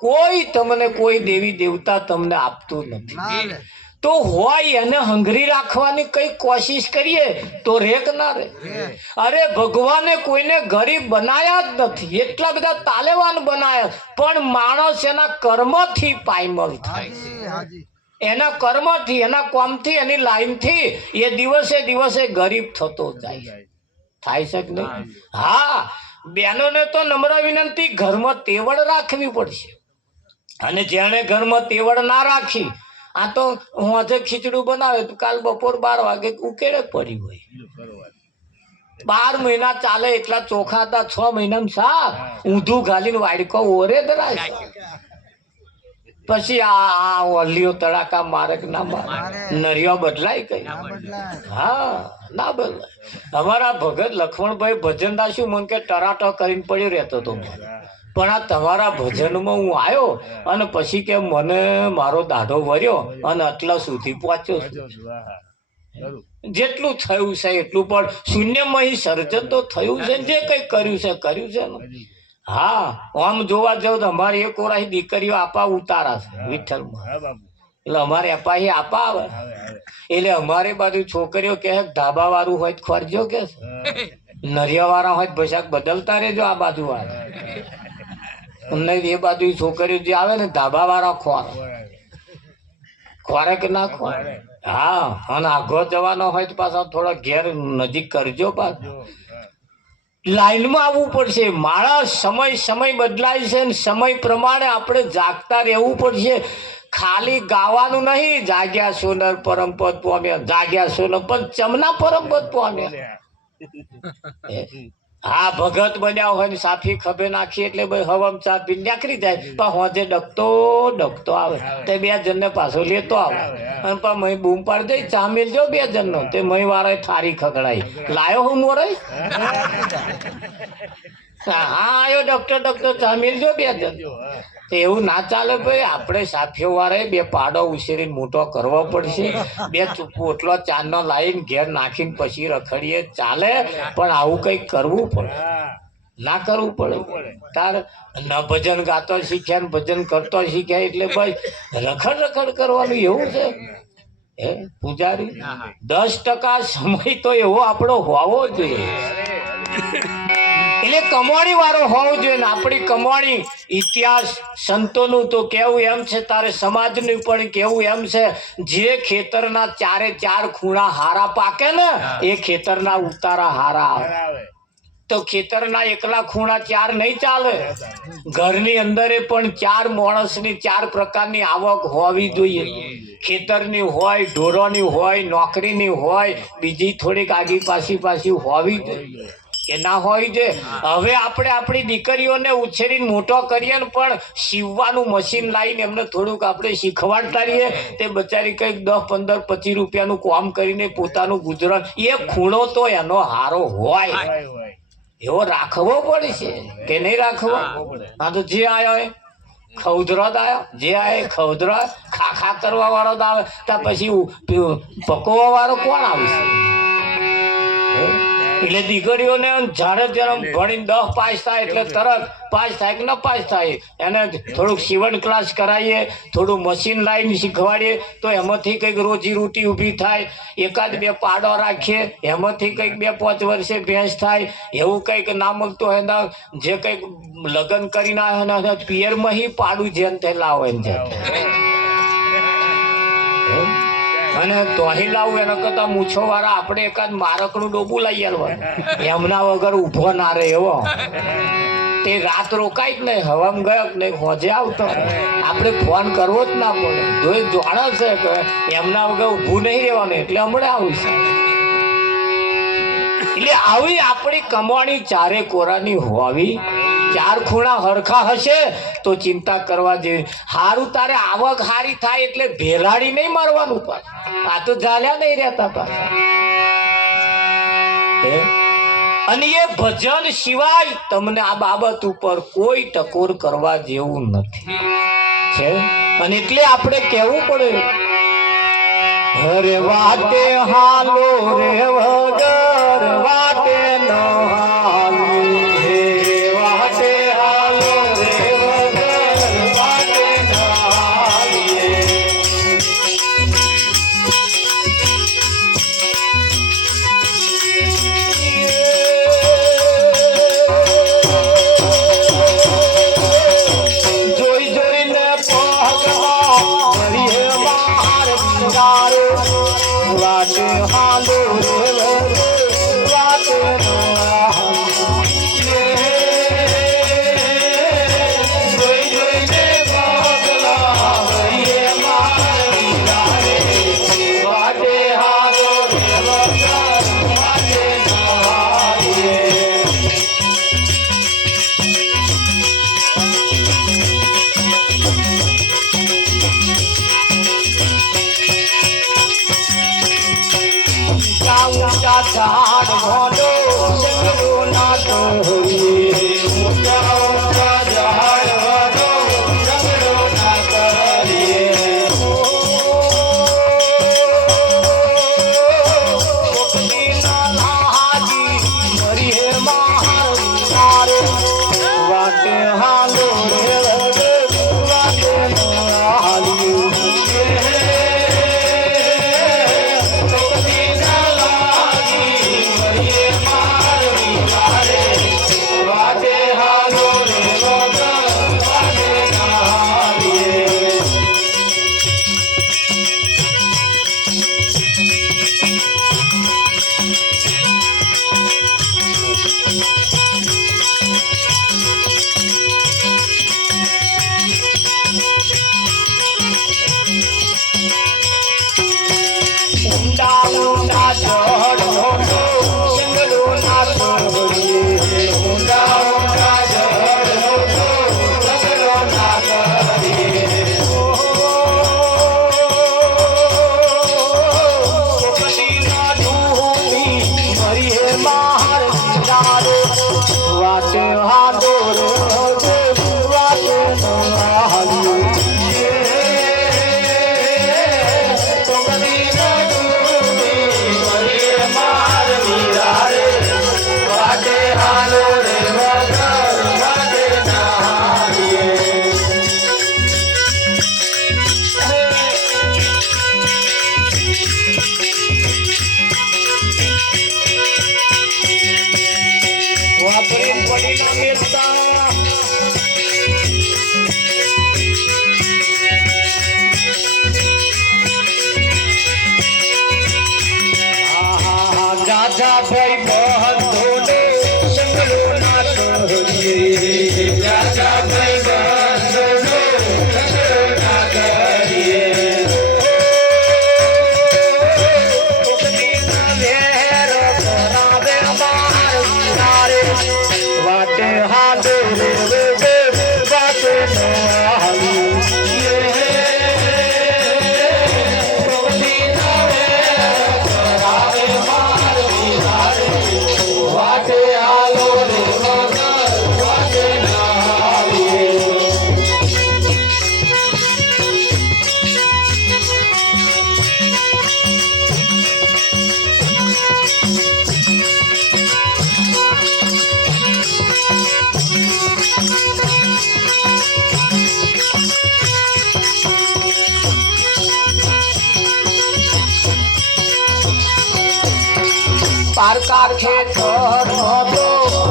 કોઈ તમને કોઈ દેવી દેવતા તમને આપતું નથી. તો હોય એને હંગરી રાખવાની કઈ કોશિશ કરીએ તો રે કે ના રે? અરે ભગવાને કોઈને ગરીબ બનાયા જ નથી, એટલા બધા તાલેવાન બનાયા, પણ માણસ એના કર્મથી પાયમલ થાય. એના કર્મથી, એના કોમથી, એની લાઈનથી એ દિવસે દિવસે ગરીબ થતો જાય. થાય છે કે નહીં? હા, બહેનોને તો નમ્ર વિનંતી, ઘરમાં તેવડ રાખવી પડશે. અને જેણે ઘરમાં તેવડ ના રાખી, આ તો હું આજે ખીચડું બનાવે તો કાલ બપોર 12 વાગે ઉકેળે પડી હોય. 12 મહિના ચાલે એટલા ચોખા હતા, 6 મહિનામાં શાક ઊંધું ઘાલીને વાડકો ઓરે ધરાય. પછી આ ઓલિયો તડાકા મારે કે ના મારે? નરિયો બદલાય કઈ? હા, ના બદલાય. અમારા ભગત લક્ષ્મણભાઈ ભજનદાસ શું મન કે ટરાટો કરીને પડ્યો રહેતો હતો, પણ આ તમારા ભજનમાં હું આવ્યો અને પછી કે મને મારો દાઢો વર્યો અને આટલા સુધી પહોંચ્યો છું. જેટલું થયું છે એટલું, પણ શૂન્યમાં સર્જન તો થયું છે, જે કઈ કર્યું છે ને. હા, આમ જોવા જાવ તો અમારી એક ઓરાહી દીકરીઓ આપા ઉતારા છે વિઠ્ઠલમાં, એટલે અમારે અપાહી આપા આવે. એટલે અમારી બાજુ છોકરીઓ કે ધાબા વાળું હોય તો ખોરજો કે, નરિયા વાળા હોય ભસાક બદલતા રહેજો. આ બાજુ વાળા એ બાજુ છોકરીઓ જે આવે ને ધાબા વાળા ખોરે કે ના ખોરે? હા, અને આઘો જવાનો હોય તો પાછા થોડા ઘેર નજીક કરજો. પાછા લાઈનમાં આવવું પડશે. માણસ સમય બદલાય છે ને સમય પ્રમાણે આપણે જાગતા રહેવું પડશે. ખાલી ગાવાનું નહીં, જાગ્યા સોનર પરમ પદ પામ્યા, જાગ્યા સોનર, પણ ચમના પરમ પદ પામ્યા. હા, ભગત બન્યા હોય ને સાફી ખભે નાખી એટલે ભાઈ હવમ ચા પી નીકળી જાય, પણ હોજે ડકતો આવે તે 2 જણને પાછો લેતો આવે અને પણ મય બૂમ પાડી દઈ ચા મેલજો 2 જણનો, તે મય વાળા થારી ખગડાઈ લાયો હું મોરાઈ. હા, આયો ડોક્ટર ચા મેલજો 2 જણ. એવું ના ચાલે ભાઈ. આપણે સાફીઓ વાળા 2 પાડો ઉછેરીને મોટો કરવો પડશે. 2 પોટલો ચાનો લાવીને ઘેર નાખીને પછી રખડીએ ચાલે, પણ આવું કંઈક કરવું પડે. ના કરવું પડે? તાર ન ભજન ગાતો શીખ્યા ને ભજન કરતો શીખ્યા એટલે ભાઈ રખડ કરવાનું એવું છે? હે પૂજારી, 10% સમય તો એવો આપણો હોવો જોઈએ. એટલે કમાણી વાળો હોવો જોઈએ ને. આપણી કમાણી, ઇતિહાસ સંતોનું તો કેવું એમ છે, તારે સમાજનું પણ કેવું એમ છે, જે ખેતરના 4 ખૂણા હારા પાકે ને એ ખેતરના ઉતારા હારા આવે. તો ખેતરના એકલા ખૂણા 4 નહીં ચાલે. ઘરની અંદર પણ 4 માણસની 4 પ્રકારની આવક હોવી જોઈએ. ખેતરની હોય, ઢોરોની હોય, નોકરીની હોય, બીજી થોડીક આગી પાછી હોવી જોઈએ કે ના હોય છે? હવે આપણે આપણી દીકરીઓને ઉછેરીને મોટો કરીએ ને, પણ સીવવાનું મશીન લાવીને એમને થોડુંક આપણે શીખવાડતા રહીએ, તે બચારી કંઈક 10, 15, 25 રૂપિયાનું કામ કરીને પોતાનું ગુજરાન, એ ખૂણો તો એનો હારો હોય એવો રાખવો પડશે કે નહીં રાખવો? હા, તો જે આવ્યો એ ખૌધરો જ આવ્યો, જે આવ્યો ખૌધરો, ખાખા કરવા વાળો જ આવે, ત્યાં પછી પકવવા વાળો કોણ આવશે? એટલે દીકરીઓને જાણે ભણીને 10 પાસ થાય એટલે તરત પાસ થાય કે ન પાસ થાય, એને થોડુંક સીવણ ક્લાસ કરાવીએ, થોડું મશીન લાવીને શીખવાડીએ તો એમાંથી કંઈક રોજી રોટી ઊભી થાય. 1-2 પાડો રાખીએ, એમાંથી કંઈક 2-5 વર્ષે ભેંસ થાય. એવું કંઈક ના મળતું હોય ને, જે કંઈક લગ્ન કરીને આવ્યો પિયરમાં પાડું જેમ તે લાવો એમ છે. અને તોહી લાવું એના કરતા મૂછો વાળા આપણે એકાદ મારકનું ડોબું લઈ આવવાનું, એમના વગર ઊભો ના રહે એવો. તે રાત રોકાય જ નહીં, હવામાં ગયો કે નહીં હોજે આવતો. આપણે ફોન કરવો જ ના પડે. જો એ જાણે છે કે એમના વગર ઊભું નહીં રહેવાનું, એટલે હમણાં આવું છે. એટલે આવી આપણી કમાણી 4 કોરાની હોવી. 4 ખૂણા હરખા હશે તો ચિંતા કરવા જેવી. હારું તારે આવક હારી થાય એટલે ભેલાડી નહીં મારવાનું પાછું. આ તો ઝાલ્યા નહીં રહેતા પાછા. અને એ ભજન સિવાય તમને આ બાબત ઉપર કોઈ ટકોર કરવા જેવું નથી છે. અને એટલે આપણે કહેવું પડે, હરે વાટે હાલો રે વગર વાટે ન હાલો, રે વાટે હાલો રે વગર મરી હે માર મીરારે વાટે હાલો રે વાટે ઝાડ મોડો જંગલો ના કરીએ ઊંચા ઊંચા ઝાડ મોડો જંગલો ના કરીએ કોકની ના લાજી મરી હે માર તારે વાટે હાલો રે વાટે હાલ્યું વાટે હાલો રે વાટે હાલ્યું વાટે હાલો રે વાટે વાપરી પડી ના મેલતા ગાજા ભાઈ બંધોને જંગલો ના કરીએ ગાજા ભાઈ બંધોને જંગલો ના કરીએ કોકની ના વેર કરાવે માર મીરારે વાટે હાલો રે વાટે હાલ્યું કોકની ના વેર કરાવે માર મીરારે વાટે હાલો રે વાટે હાલ્યું પારકા ખેતર હતો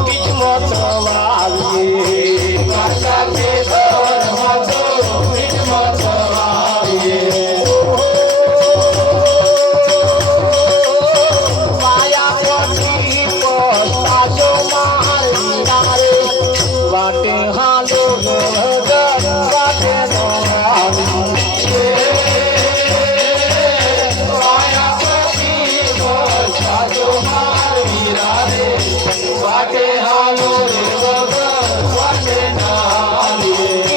કિસ્મત વાલીએ પારકા ખેતર હતો કિસ્મત વાલીએ માયા પડી પસ્તાજો માર મીરારે વાટે હાલો વાટે હાલ્યું વાટે હાલો રે વાટે હાલ્યું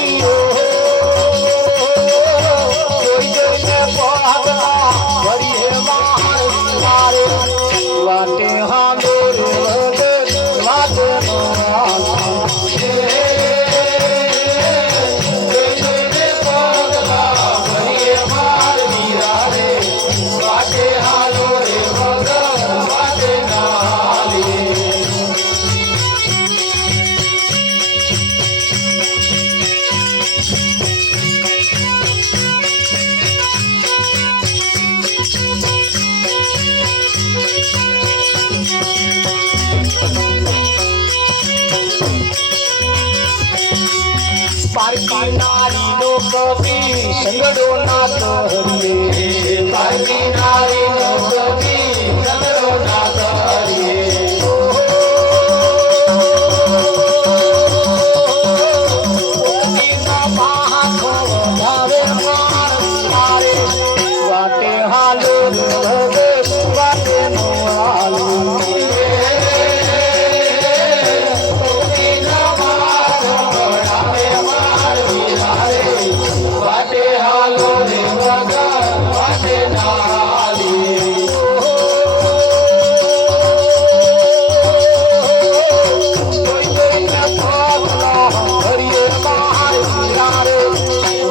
સતી સંગડો ના તરીએ પારકી નારી નો સતી સંગડો ના તરીએ વાટે હાલો વાટે નો હાલો વાટે હાલો રે વગર વાટે નાલી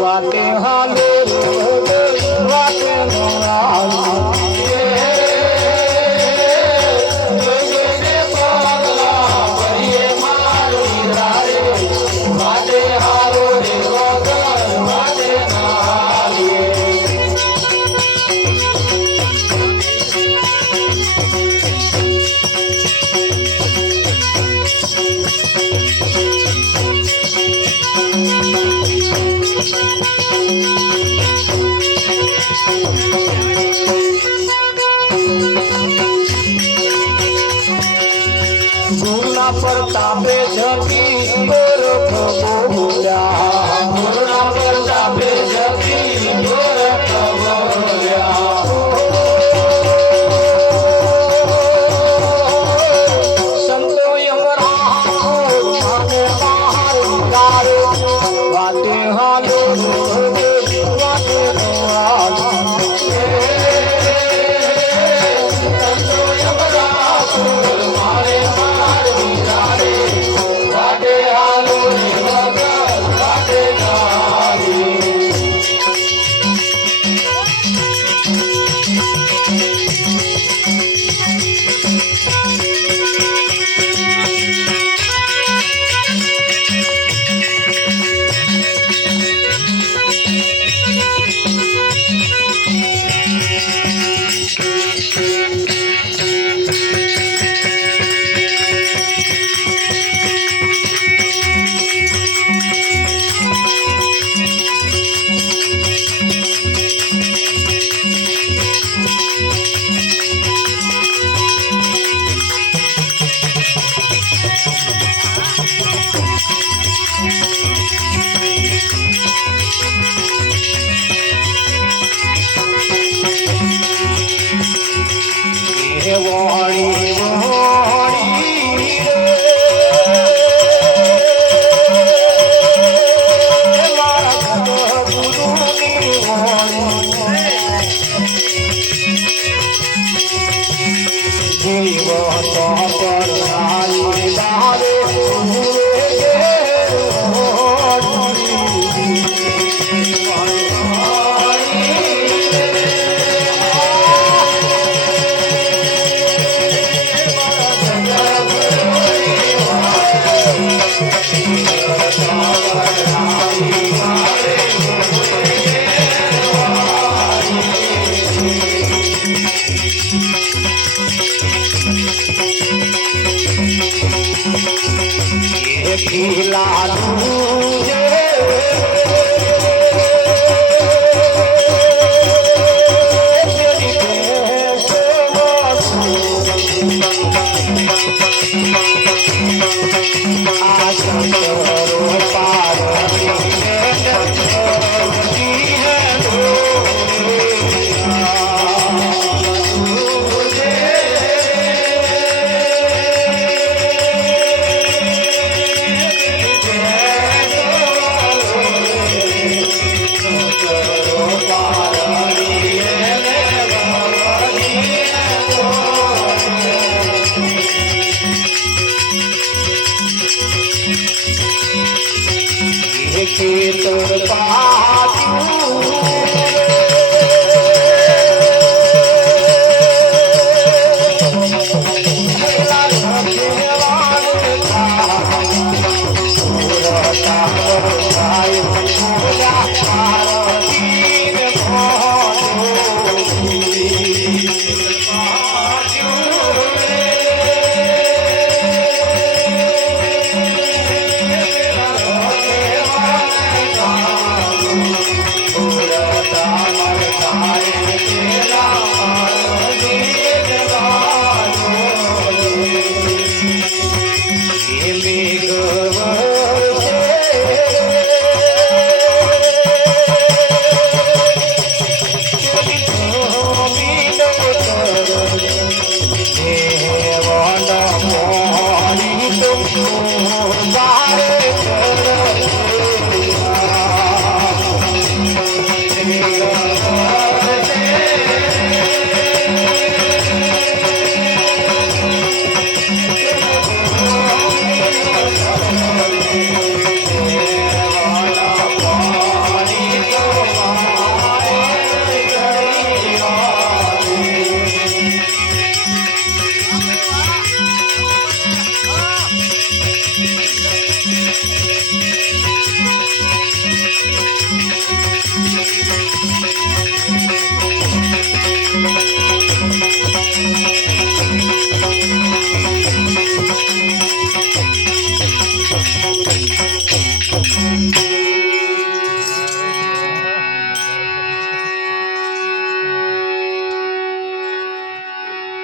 વાટે હાલો વાટે વાટે હાલો રે વગર વાટે નાલી ગુરુના પ્રતાપે જપી ગોરખ બોલ્યા ગુરુના પ્રતાપે જપી ગોરખ બોલ્યા સંતો યમરા માને મારે વાટે હાલો વાટે હાલો વાટે હાલો રે વગર વાટે નાલી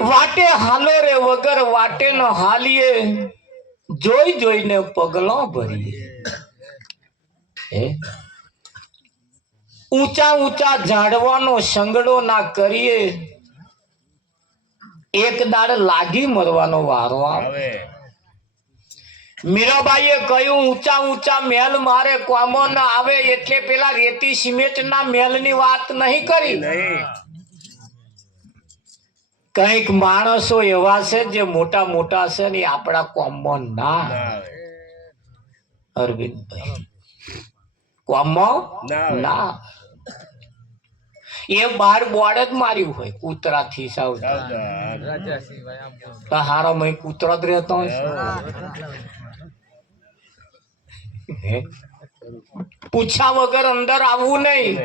વાટે હાલો રે વગર વાટે ન હાલીએ, જોઈ જોઈને પગલા ભરીએ. હે ઊંચા ઊંચા ઝાડવાનો સંગડો ના કરીએ, એક દાડ લાગી મરવાનો વારો આવે. મીરાબાઈએ કહ્યું ઊંચા ઊંચા મહેલ મારે કોમો ના આવે, એટલે પેલા રેતી સિમેન્ટ ના મહેલ ની વાત નહીં કરી. કઈક માણસો એવા છે જે મોટા મોટા છે ને આપણા કોમો ના આવે. અરવિંદભાઈ કોમો ના, એ બાર બોર્ડ જ માર્યું હોય કૂતરા થી સાવ હારો મય કૂતરો જ રહેતો હોય. પૂછ્યા વગર અંદર આવવું નહીં.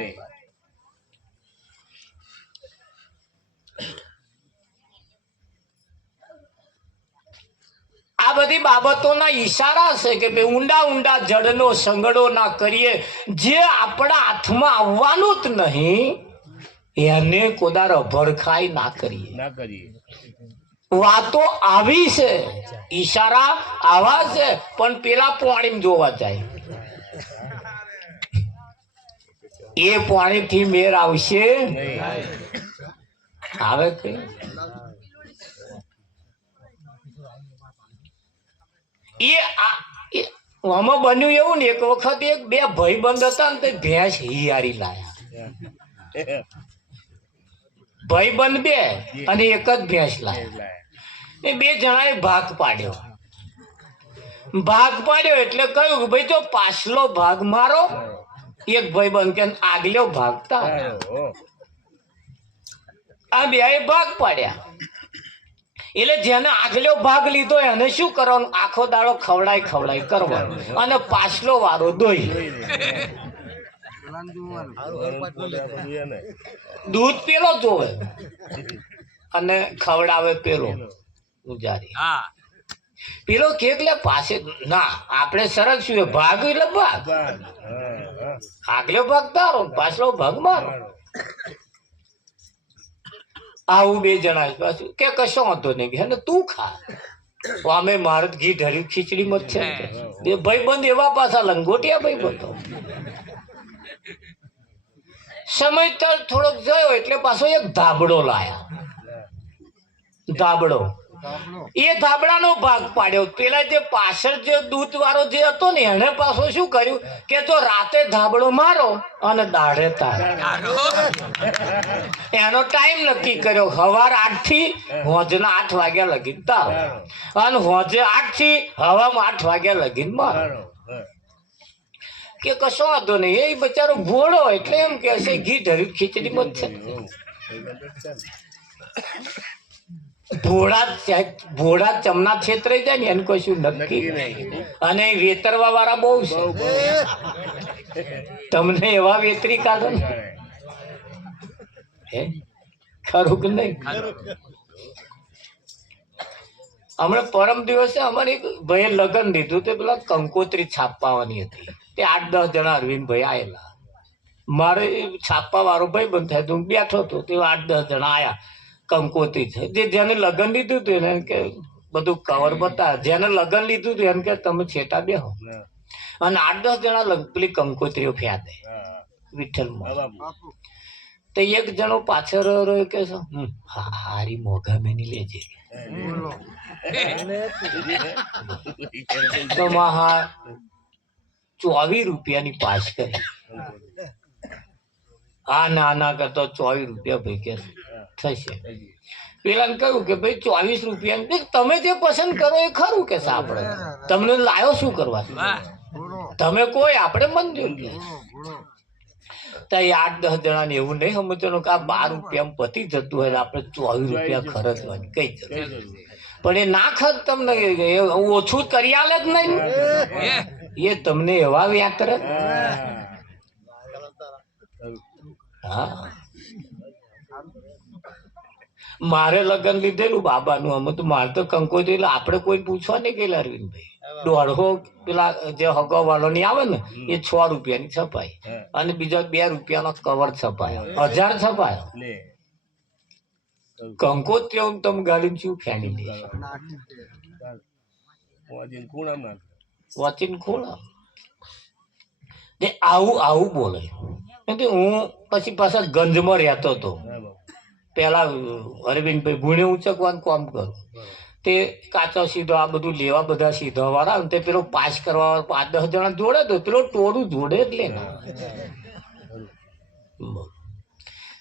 આ બધી બાબતોના ઈશારા છે કે ભાઈ ઊંડા ઊંડા જળનો સંગડો ના કરીએ. જે આપણા હાથમાં આવવાનું જ નહીં એને કોદાર ભરખાઈ ના કરીએ. વાતો આવી છે, ઈશારા આવા છે, પણ પેલા પાણી જોવા જાય. એ પાણી થી મેર આવશે આવે કે આમાં બન્યું એવું ને, એક વખત એક બે ભાઈબંધ હતા ને તે ભેંસ હિયારી લાયા. ભાઈબંધ બે અને એક જ ભેંસ લાયા. એ બે જણાએ ભાગ પાડ્યો. એટલે કહ્યું કે ભાઈ જો પાછલો ભાગ મારો, એક ભાઈબંધ કે આગલો ભાગ તારો. આ બે ભાગ પાડ્યા. એટલે જેને આગલો ભાગ લીધો એને શું કરવાનું, આખો દાડો ખવડાય કરવાનું અને પાછલો વારો દોઈ. દૂધ પેલો જોવે અને ખવડાવે પેલો ઉજારી. પેલો કેકલે પાસે ના, આપણે સરસ શું ભાગ એટલે ભાગ, આગલો ભાગ તારો પાછલો ભાગ મારો. આવું બે જણા પાછું કે કશો વાંધો નહીં કે તું ખા, અમે મારે ઘી ઢળ્યું ખીચડી મત છે. બે ભાઈબંધ એવા પાછા લંગોટિયા ભાઈબંધો. સમય તર થોડોક ગયો એટલે પાછો એક ધાબળો લાયા. ધાબળો, એ ધાબળાનો ભાગ પાડ્યો. પેલા જે પાછળ જે દૂધ વાળો જે હતો ને એને પાછો શું કર્યું કે જો રાતે ધાબળો મારો અને દાઢે તારે. એનો ટાઈમ નક્કી કર્યો, સવાર 8 થી હોજના 8 વાગ્યા લગીન તારો અને હોજે 8 થી હવામાં 8 વાગ્યા લગીન મારો. કે કશો વાંધો નહીં. એ બચારો ભોળો એટલે એમ કે છે ઘી ઢળ્યું ખીચડી મત છે. ભોળા ચમના છેતરાઈ જાય ને એનું કશું નક્કી. અને વેતરવા વાળા બહુ છે. તમને એવા વેતરી કાઢો ને ખરું કે નહીં. હમણાં પરમ દિવસે અમારે એક ભાઈએ લગ્ન લીધું તે પેલા કંકોત્રી છાપવાની હતી. તે 8-10 જણા અરવિંદભાઈ આવેલા. મારે છાપવા વાળો ભાઈ બંધ થાય તો હું બેઠો હતો. તે 8-10 જણા આયા. કંકોત્રી છે જે જેને લગ્ન લીધું હતું એને કે બધું કવર બતા, જેને લગ્ન લીધું હતું એને કે તમે છેટા બેહો. અને 8-10 જણા પેલી કંકોત્રીઓ ફ્યાદે વિઠ્ઠલમાં. તો એક જણો પાછળ રહ્યો કે હારી મોઘા મેની લેજે. તો હા 24 રૂપિયાની પાસ કરી. હા ના કરતો 24 રૂપિયા ભાઈ કે થશે. પેલા કહ્યું કે ભાઈ 24 રૂપિયા તમે જે પસંદ કરો એ ખરું કે આપણે તમને લાયો શું કરવા, તમે કોઈ આપણે મંજૂર કે. 8-10 જણાને એવું નહીં સમજવાનું કે આ 12 રૂપિયા પતી જતું હોય આપણે 24 રૂપિયા ખર્ચવાની કઈ જરૂર. પણ એ ના ખર્ચ તમને ઓછું કરી આલે જ નહીં. એ તમને એવા વ્યાકર. હા મારે લગ્ન લીધેલું બાબાનું. અમે તો મારે તો કંકોત્રી એટલે આપણે કોઈ પૂછવા નહીં ગયેલા અરવિંદભાઈ. 150 પેલા જે હગો વાળો ની આવે ને એ 6 રૂપિયાની છપાઈ અને બીજા 2 રૂપિયાનો કવર છપાયો, 1000 છપાયો. કંકોત્રી આવું તમે ગાડીને શું ફેણી દે વાંચીને ખોળા ને આવું આવું બોલે. કે હું પછી પાછા ગંજમાં રહેતો હતો પેલા અરવિંદભાઈ ગુણે ઉચકવાનું કામ કરું તે કાચો સીધો આ બધું લેવા બધા સીધા વાળા તે પેલો પાસ કરવા 5-10 જણા જોડે તો પેલો ટોળું જોડે એટલે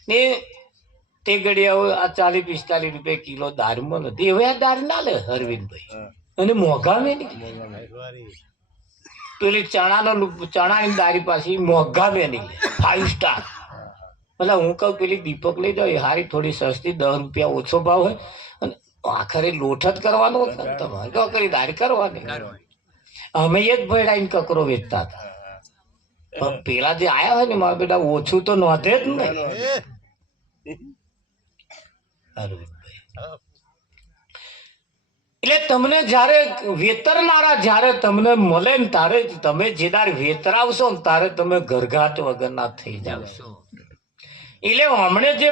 ને તે ઘડી આ 40-45 રૂપિયા કિલો દારૂમાં નથી હવે આ દારૂ ના લે અરવિંદભાઈ અને મોંઘા મેં નહીં પેલી ચણાની દારી પાછી મોંઘા મેં નહીં લે 5 સ્ટાર. એટલે હું કહું પેલી દીપક લઈ જાઓ એ હારી થોડી સસ્તી 10 રૂપિયા ઓછો ભાવ હોય અને આખરે લોટ જ કરવાનો તમારે કકરી દારી કરવાની. અમે એ જ ભેડાઈને કકરો વેચતા હતા પેલા જે આયા હોય ને મારા બેટા ઓછું તો નોંધે જ ને. એટલે તમને જયારે વેતરનારા જયારે તમને મળે ને તારે તમે જે દારે વેતરાવશો ને તારે તમે ઘરઘાટ વગરના થઈ જાવશો. એટલે હમણે જે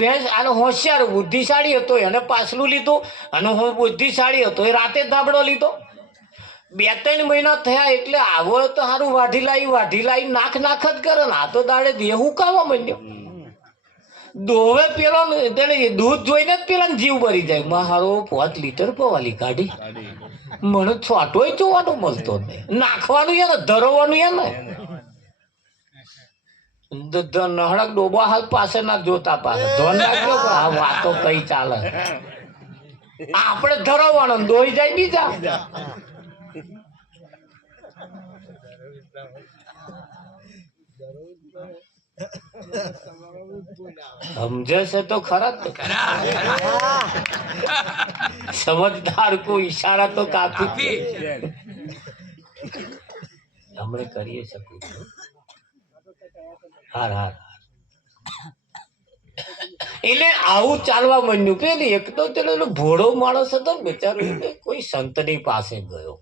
ભેંસ આનો હોશિયાર બુદ્ધિશાળી હતો એને પાછલું લીધું અને હું બુદ્ધિશાળી હતો એ રાતે ધાબળો લીધો. 2-3 મહિના થયા એટલે આવો તો સારું વાઢી લાવી નાખ જ કરે ને આ તો દાડે દેવું કાવા માંડ્યો. દોવે પેલો તેને દૂધ જોઈને જ પેલા જીવ ભરી જાય માં હારો 5 લીટર પવાલી કાઢી મને છોટોય જોવાનું મળતો નહીં નાખવાનું યાર ધરવાનું યાર ને નહડક ડોબા હાલ પાસે ના જોતા પાસે ધોન નાખ્યો આ વાતો કઈ ચાલે આપણે ધરવાનો દોઈ જાય બીજા. સમજે છે તો ખરા સમજદાર કો ઈશારા તો કાફી હમણે કરીએ શકું. હાર એટલે આવું ચાલવા માંડ્યું. પેલી એક તો પેલો ભોળો માણસ હતો ને બિચારો કોઈ સંતની પાસે ગયો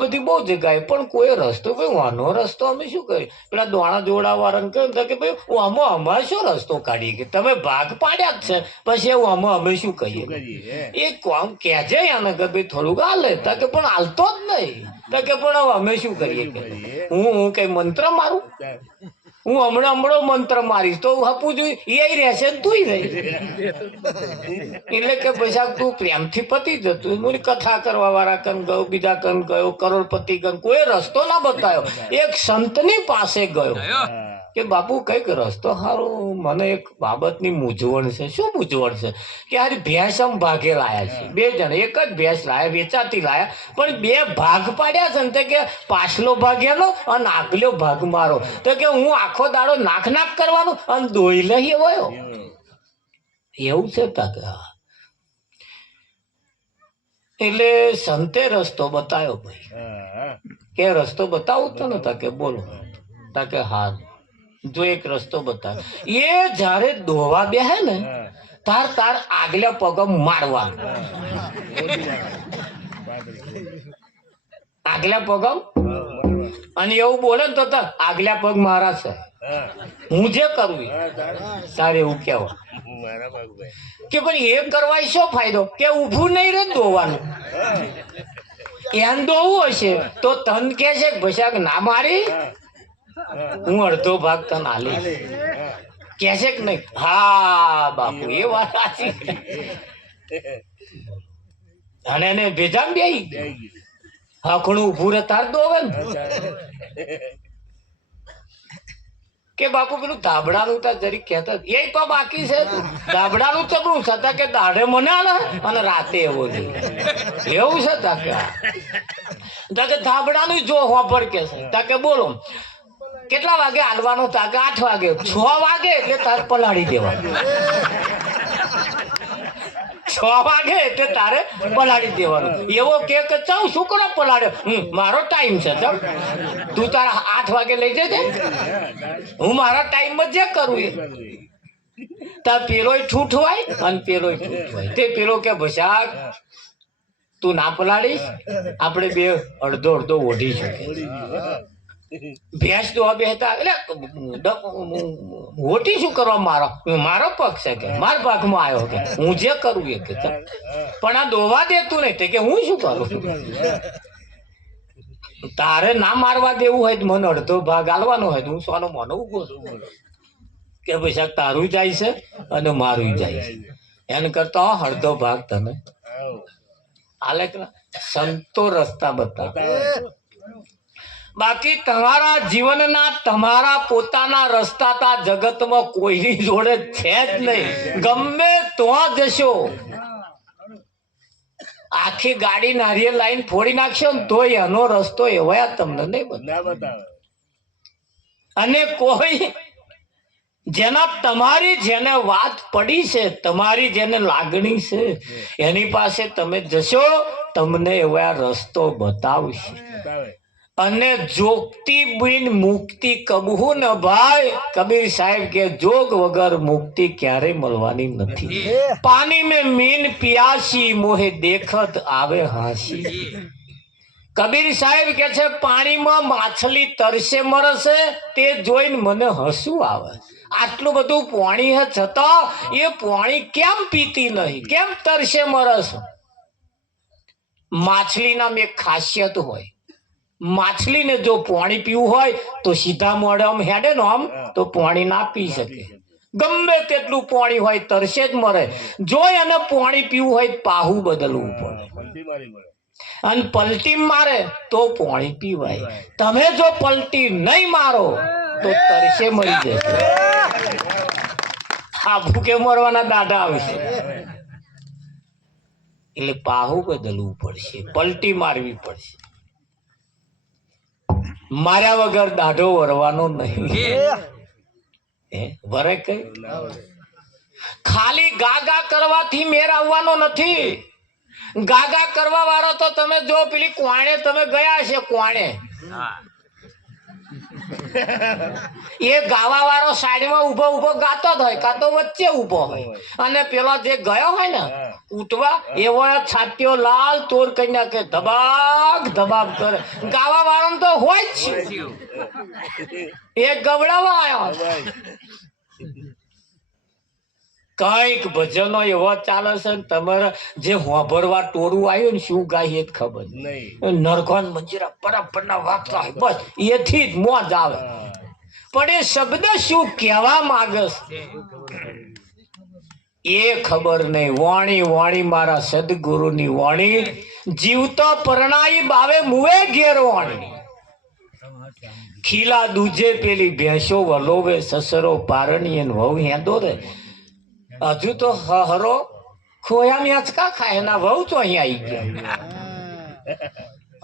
બધી બહુ જગ્યાએ પણ કોઈ રસ્તો ભાઈ વાનો રસ્તો અમે શું કરીએ પેલા દોણા જોડા વાળાને કહ્યું કે ભાઈ આમાં અમારે શું રસ્તો કાઢીએ કે તમે ભાગ પાડ્યા જ છે પછી એવું આમાં અમે શું કહીએ એ કોમ કહેજે આને કે ભાઈ થોડુંક હાલે તા કે પણ હાલતો જ નહીં તા કે પણ હવે અમે શું કરીએ કે હું કઈ મંત્ર મારું હું હમણાં મંત્ર મારીશ તો હપું જોઈ એ રહેશે ને તું રહી એટલે કે પછી તું પ્રેમથી પતી જતું મને કથા કરવા વાળા કન ગયો બીજા કન ગયો કરોડપતિ કન કોઈ રસ્તો ના બતાવ્યો. એક સંતની પાસે ગયો કે બાપુ કઈક રસ્તો સારો મને એક બાબતની મૂંઝવણ છે. શું મૂંઝવણ છે કે હારી ભેંસ આમ ભાગે લાયા છે 2 જણ એક જ ભેંસ લાયા વેચાતી લાયા પણ 2 ભાગ પાડ્યા છે ને તે કે પાછલો ભાગ એનો અને આગલો ભાગ મારો તો કે હું આખો દાડો નાખ કરવાનું અને દોઈ લઈ આવ્યો એવું છે તાકે. એટલે સંતે રસ્તો બતાવ્યો ભાઈ કે રસ્તો બતાવું તો ને તાકે બોલો તાકે હા જો એક રસ્તો બતાવે એ જયારે દોવા બેહે ને તાર આગલા પગ મારવાનું આગલા પગ અને એવું બોલે ને તો આગલા પગ મારા છે હું જે કરું તારે એવું કેવા કે પણ એ કરવાય શું ફાયદો કે ઊભું નહીં રે દોવાનું એમ દોવું હશે તો તન કે છે ભસાક ના મારી હું અડધો ભાગ તને આલીશ કે છે કે નહીં. હા બાપુ એ વાત સાચી અને એને ભેજામ બેહી હખણું ઉભું રે તાર દોવે ને કે બાપુ પેલું ધાબડાનું તા જરીક કહેતા એ તો બાકી છે ધાબડાનું ચબડું છતાં કે દાઢે મને અને રાતે એવો એવું છે તાકે ધાબડાનું જો હોપર કે છે તાકે બોલો કેટલા વાગે હાલવાનો તાકે 8 વાગે 6 વાગે એટલે તારે પલાળી દેવાનું 6 વાગે એટલે તારે પલાળી દેવાનું. એવો કે ચાલ શું કરો પલાળ્યો મારો ટાઈમ છે ચાલ તું તારા 8 વાગે લઈ જજે હું મારા ટાઈમમાં જે કરું એ તાર પેલોય ઠૂઠવાય અને પેલોય ઠૂઠવાય તે પેલો કે ભસાક તું ના પલાળીશ આપણે 2 અડધો ઓઢીશું ભેંસ દોવા બેહતા એટલે હોટી શું કરવા મારો પગ છે કે મારા ભાગમાં આવ્યો કે હું જે કરું એ કે પણ આ દોવા દેતું નહીં કે હું શું કરું. તારે ના મારવા દેવું હોય તો મને અડધો ભાગ આલવાનો હોય તો હું સોનો મોનો ઉભો છું કે ભાઈ તારું જાય છે અને મારું જાય છે એને કરતા અડધો ભાગ તને આલે કે સંતો રસ્તા બતાવે. બાકી તમારા જીવનના તમારા પોતાના રસ્તા તા જગતમાં કોઈની જોડે છે જ નહીં. ગમે તો જશો આખી ગાડી નારિયેળ લાઈન ફોડી નાખશો ને તો એનો રસ્તો એવા તમને નહીં બતાવે. અને કોઈ જેના તમારી જેને વાત પડી છે તમારી જેને લાગણી છે એની પાસે તમે જશો તમને એવા રસ્તો બતાવશે. અને જોગતી બિન મુક્તિ કબહુ ન ભાઈ. કબીર સાહેબ કે જોગ વગર મુક્તિ ક્યારેય મળવાની નથી. પાણી મેં મીન પિયાસી મોહે દેખત આવે હાસી. કબીર સાહેબ કે છે પાણીમાં માછલી તરસે મરશે તે જોઈને મને હસવું આવે. આટલું બધું પાણી હે છતાં એ પાણી કેમ પીતી નહીં, કેમ તરસે મરસ? માછલીના એક ખાસિયત હોય, માછલીને જો પાણી પીવું હોય તો સીધા મોઢે આમ હેડે ને આમ તો પાણી ના પી શકે. ગમે તેટલું પાણી હોય તરસે જ મરે. જો એને પાણી પીવું હોય પાહુ બદલવું પડે અને પલટી મારે તો પાણી પીવાય. તમે જો પલટી નહીં મારો તો તરસે મરી જશે. આ ભૂખે મરવાના દાઢા આવશે. એટલે પાહુ બદલવું પડશે, પલટી મારવી પડશે. માર્યા વગર દાઢો વરવાનો નહીં. વરે કઈ ખાલી ગાગા કરવાથી મેર આવવાનો નથી. ગાગા કરવા વાળો તો તમે જો પેલી કોણે તમે ગયા છે કોણે એ ગાવા વાળો સાઈડમાં ઉભો ઉભો ગાતો જ હોય કાં તો વચ્ચે ઉભો હોય અને પેલો જે ગયો હોય ને ઉઠવા એવો છાતીઓ લાલ તોર કરી નાખે, ધબાક ધબાક કરે. ગાવા વાળો તો હોય જ છે, એ ગવડાવા આવ્યો. કઈક ભજનો એવો ચાલે છે ને તમારે જે હોભરવા ટોળું આવ્યું ને શું ગાય એ જ ખબર નહીં. નરકોન મંજીરા બરાબર ના વાગતા હોય બસ એથી જ મોજ આવે. પણ એ શબ્દ શું કહેવા માંગે એ ખબર નહીં. વાણી વાણી મારા સદગુરુની વાણી, જીવતો પરણાઈ બાવે મુએ ઘેર વાણી. ખીલા દૂજે પેલી ભેંસો વલોવે, સસરો પારણી એને વહુ હેંદો રે. હજુ તો હરો ખોયા મેચકા ખાય એના વહુ તો અહીંયા આવી ગયા.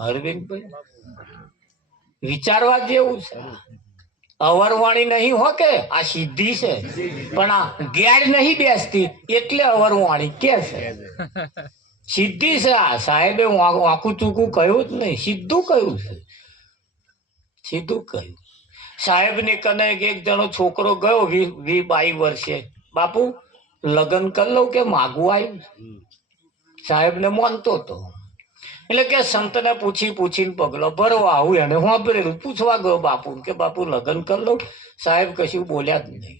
અરવિંદભાઈ વિચારવા જેવું છે. અવરવાણી નહીં હો કે આ સિદ્ધિ છે, પણ આ ગેડ નહીં બેસતી એટલે અવરવાણી કે છે. સિદ્ધિ છે આ. સાહેબે આખું ચૂકું કહ્યું જ નહીં, સીધું કહ્યું છે, સીધું કહ્યું. સાહેબ ને કને એક જણો છોકરો ગયો 22 વર્ષે, બાપુ લગ્ન કરી લઉં કે માગું આવ્યું. સાહેબ ને માનતો હતો એટલે કે સંતને પૂછી પૂછીને પગલો ભરવા આવું એને વાપરેલું. પૂછવા ગયો બાપુ કે બાપુ લગ્ન કરી લઉં. સાહેબ કશું બોલ્યા જ નહીં.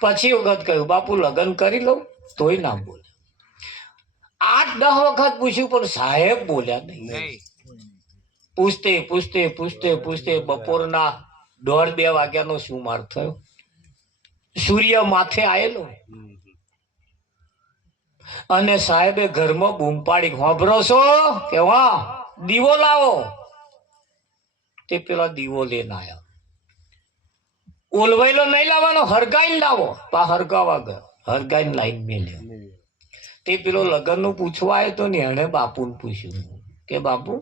પછી વખત કહ્યું બાપુ લગ્ન કરી લઉં, તોય ના બોલે. 8-10 વખત પૂછ્યું પણ સાહેબ બોલ્યા નહીં. પૂછતે પૂછતે પૂછતે પૂછતે બપોરના 1:30-2 વાગ્યાનો સુમાર થયો. સૂર્ય માથે આવેલો અને સાહેબે ઘરમાં બૂમ પાડી, હોભરો છો કે વાહ દીવો લાવો. તે પેલા દીવો લઈને આવ્યા. ઓલવાયેલો નહીં લાવવાનો, હરગાઈને લાવો. પા હરગાવા ગયો, હરગાઈને લાઈન મેલ્યો. તે પેલો લગ્ન નું પૂછવા આવ્યો તો ને એને બાપુને પૂછ્યું કે બાપુ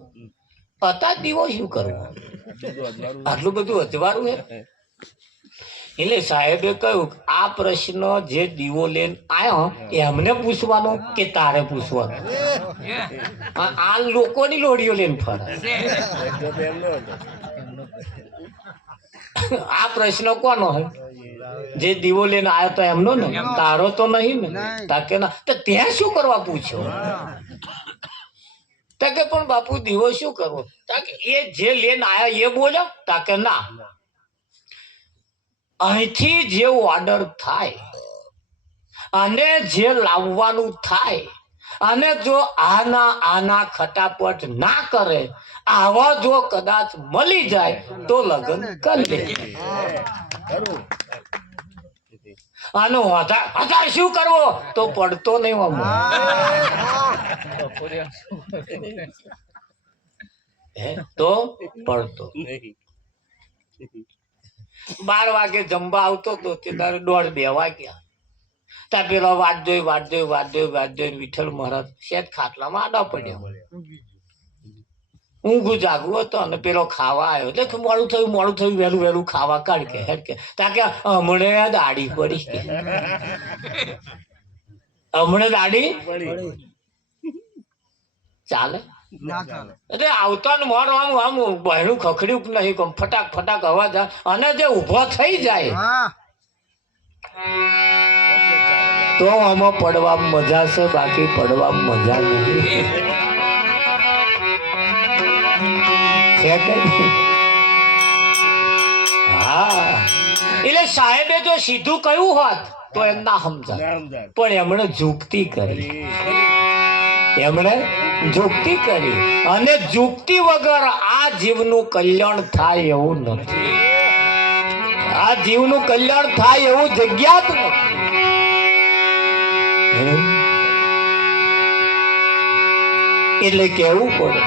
હતા દીવો શું કરવો, આટલું બધું અજવાળું હે. એટલે સાહેબે કહ્યું આ પ્રશ્ન જે દીવો લઈને આવ્યો એમને પૂછવાનો કે તારે પૂછવાનો? આ લોકોની લોડીઓ લઈને ફરે. આ પ્રશ્ન કોનો હોય? જે દીવો લઈને આવ્યો તો એમનો ને, તારો તો નહીં ને. તાકે ના તો ત્યાં શું કરવા પૂછ્યો? તાકે પણ બાપુ દીવો શું કરવો? તાકે એ જે લઈને આયા એ બોલ્યો? તાકે ના, અહીંથી જે ઓર્ડર થાય અને જે લાવવાનું થાય અને જો આના ખટાપટ ના કરે, આવા જો કદાચ મળી જાય તો લગ્ન કરી દે. આનો હજાર શું કરવો? તો પડતો નહીં આમાં. તો પડતો 12 વાગે જમવા આવતો તો તે તારે 1:30-2 વાગ્યા. ત્યાં પેલો વાત જોઈ વિઠ્ઠલ મહારાજ શેઠ ખાટલામાં આડા પડ્યો. ઊંઘું જાગવું હતો અને પેલો ખાવા આવ્યો એટલે મોડું થયું વહેલું ખાવા કાઢ કે હેડ કે ત્યાં કે હમણે દાઢી પડી કે હમણે દાઢી ચાલે એટલે આવતા ને મોર આમ બહેણું ખખડ્યું નહીં, કોમ ફટાક અવાજ અને જે ઉભો થઈ જાય તો આમાં પડવામાં મજા છે, બાકી પડવામાં મજા નહીં. હા, એટલે સાહેબે જો સીધું કહ્યું હોત તો એમ ના સમજાય, પણ એમણે જુક્તિ કરી. અને જુક્તિ વગર આ જીવનું કલ્યાણ થાય એવું નથી. આ જીવનું કલ્યાણ થાય એવું જગ્યા જ નથી. એટલે કેવું પડે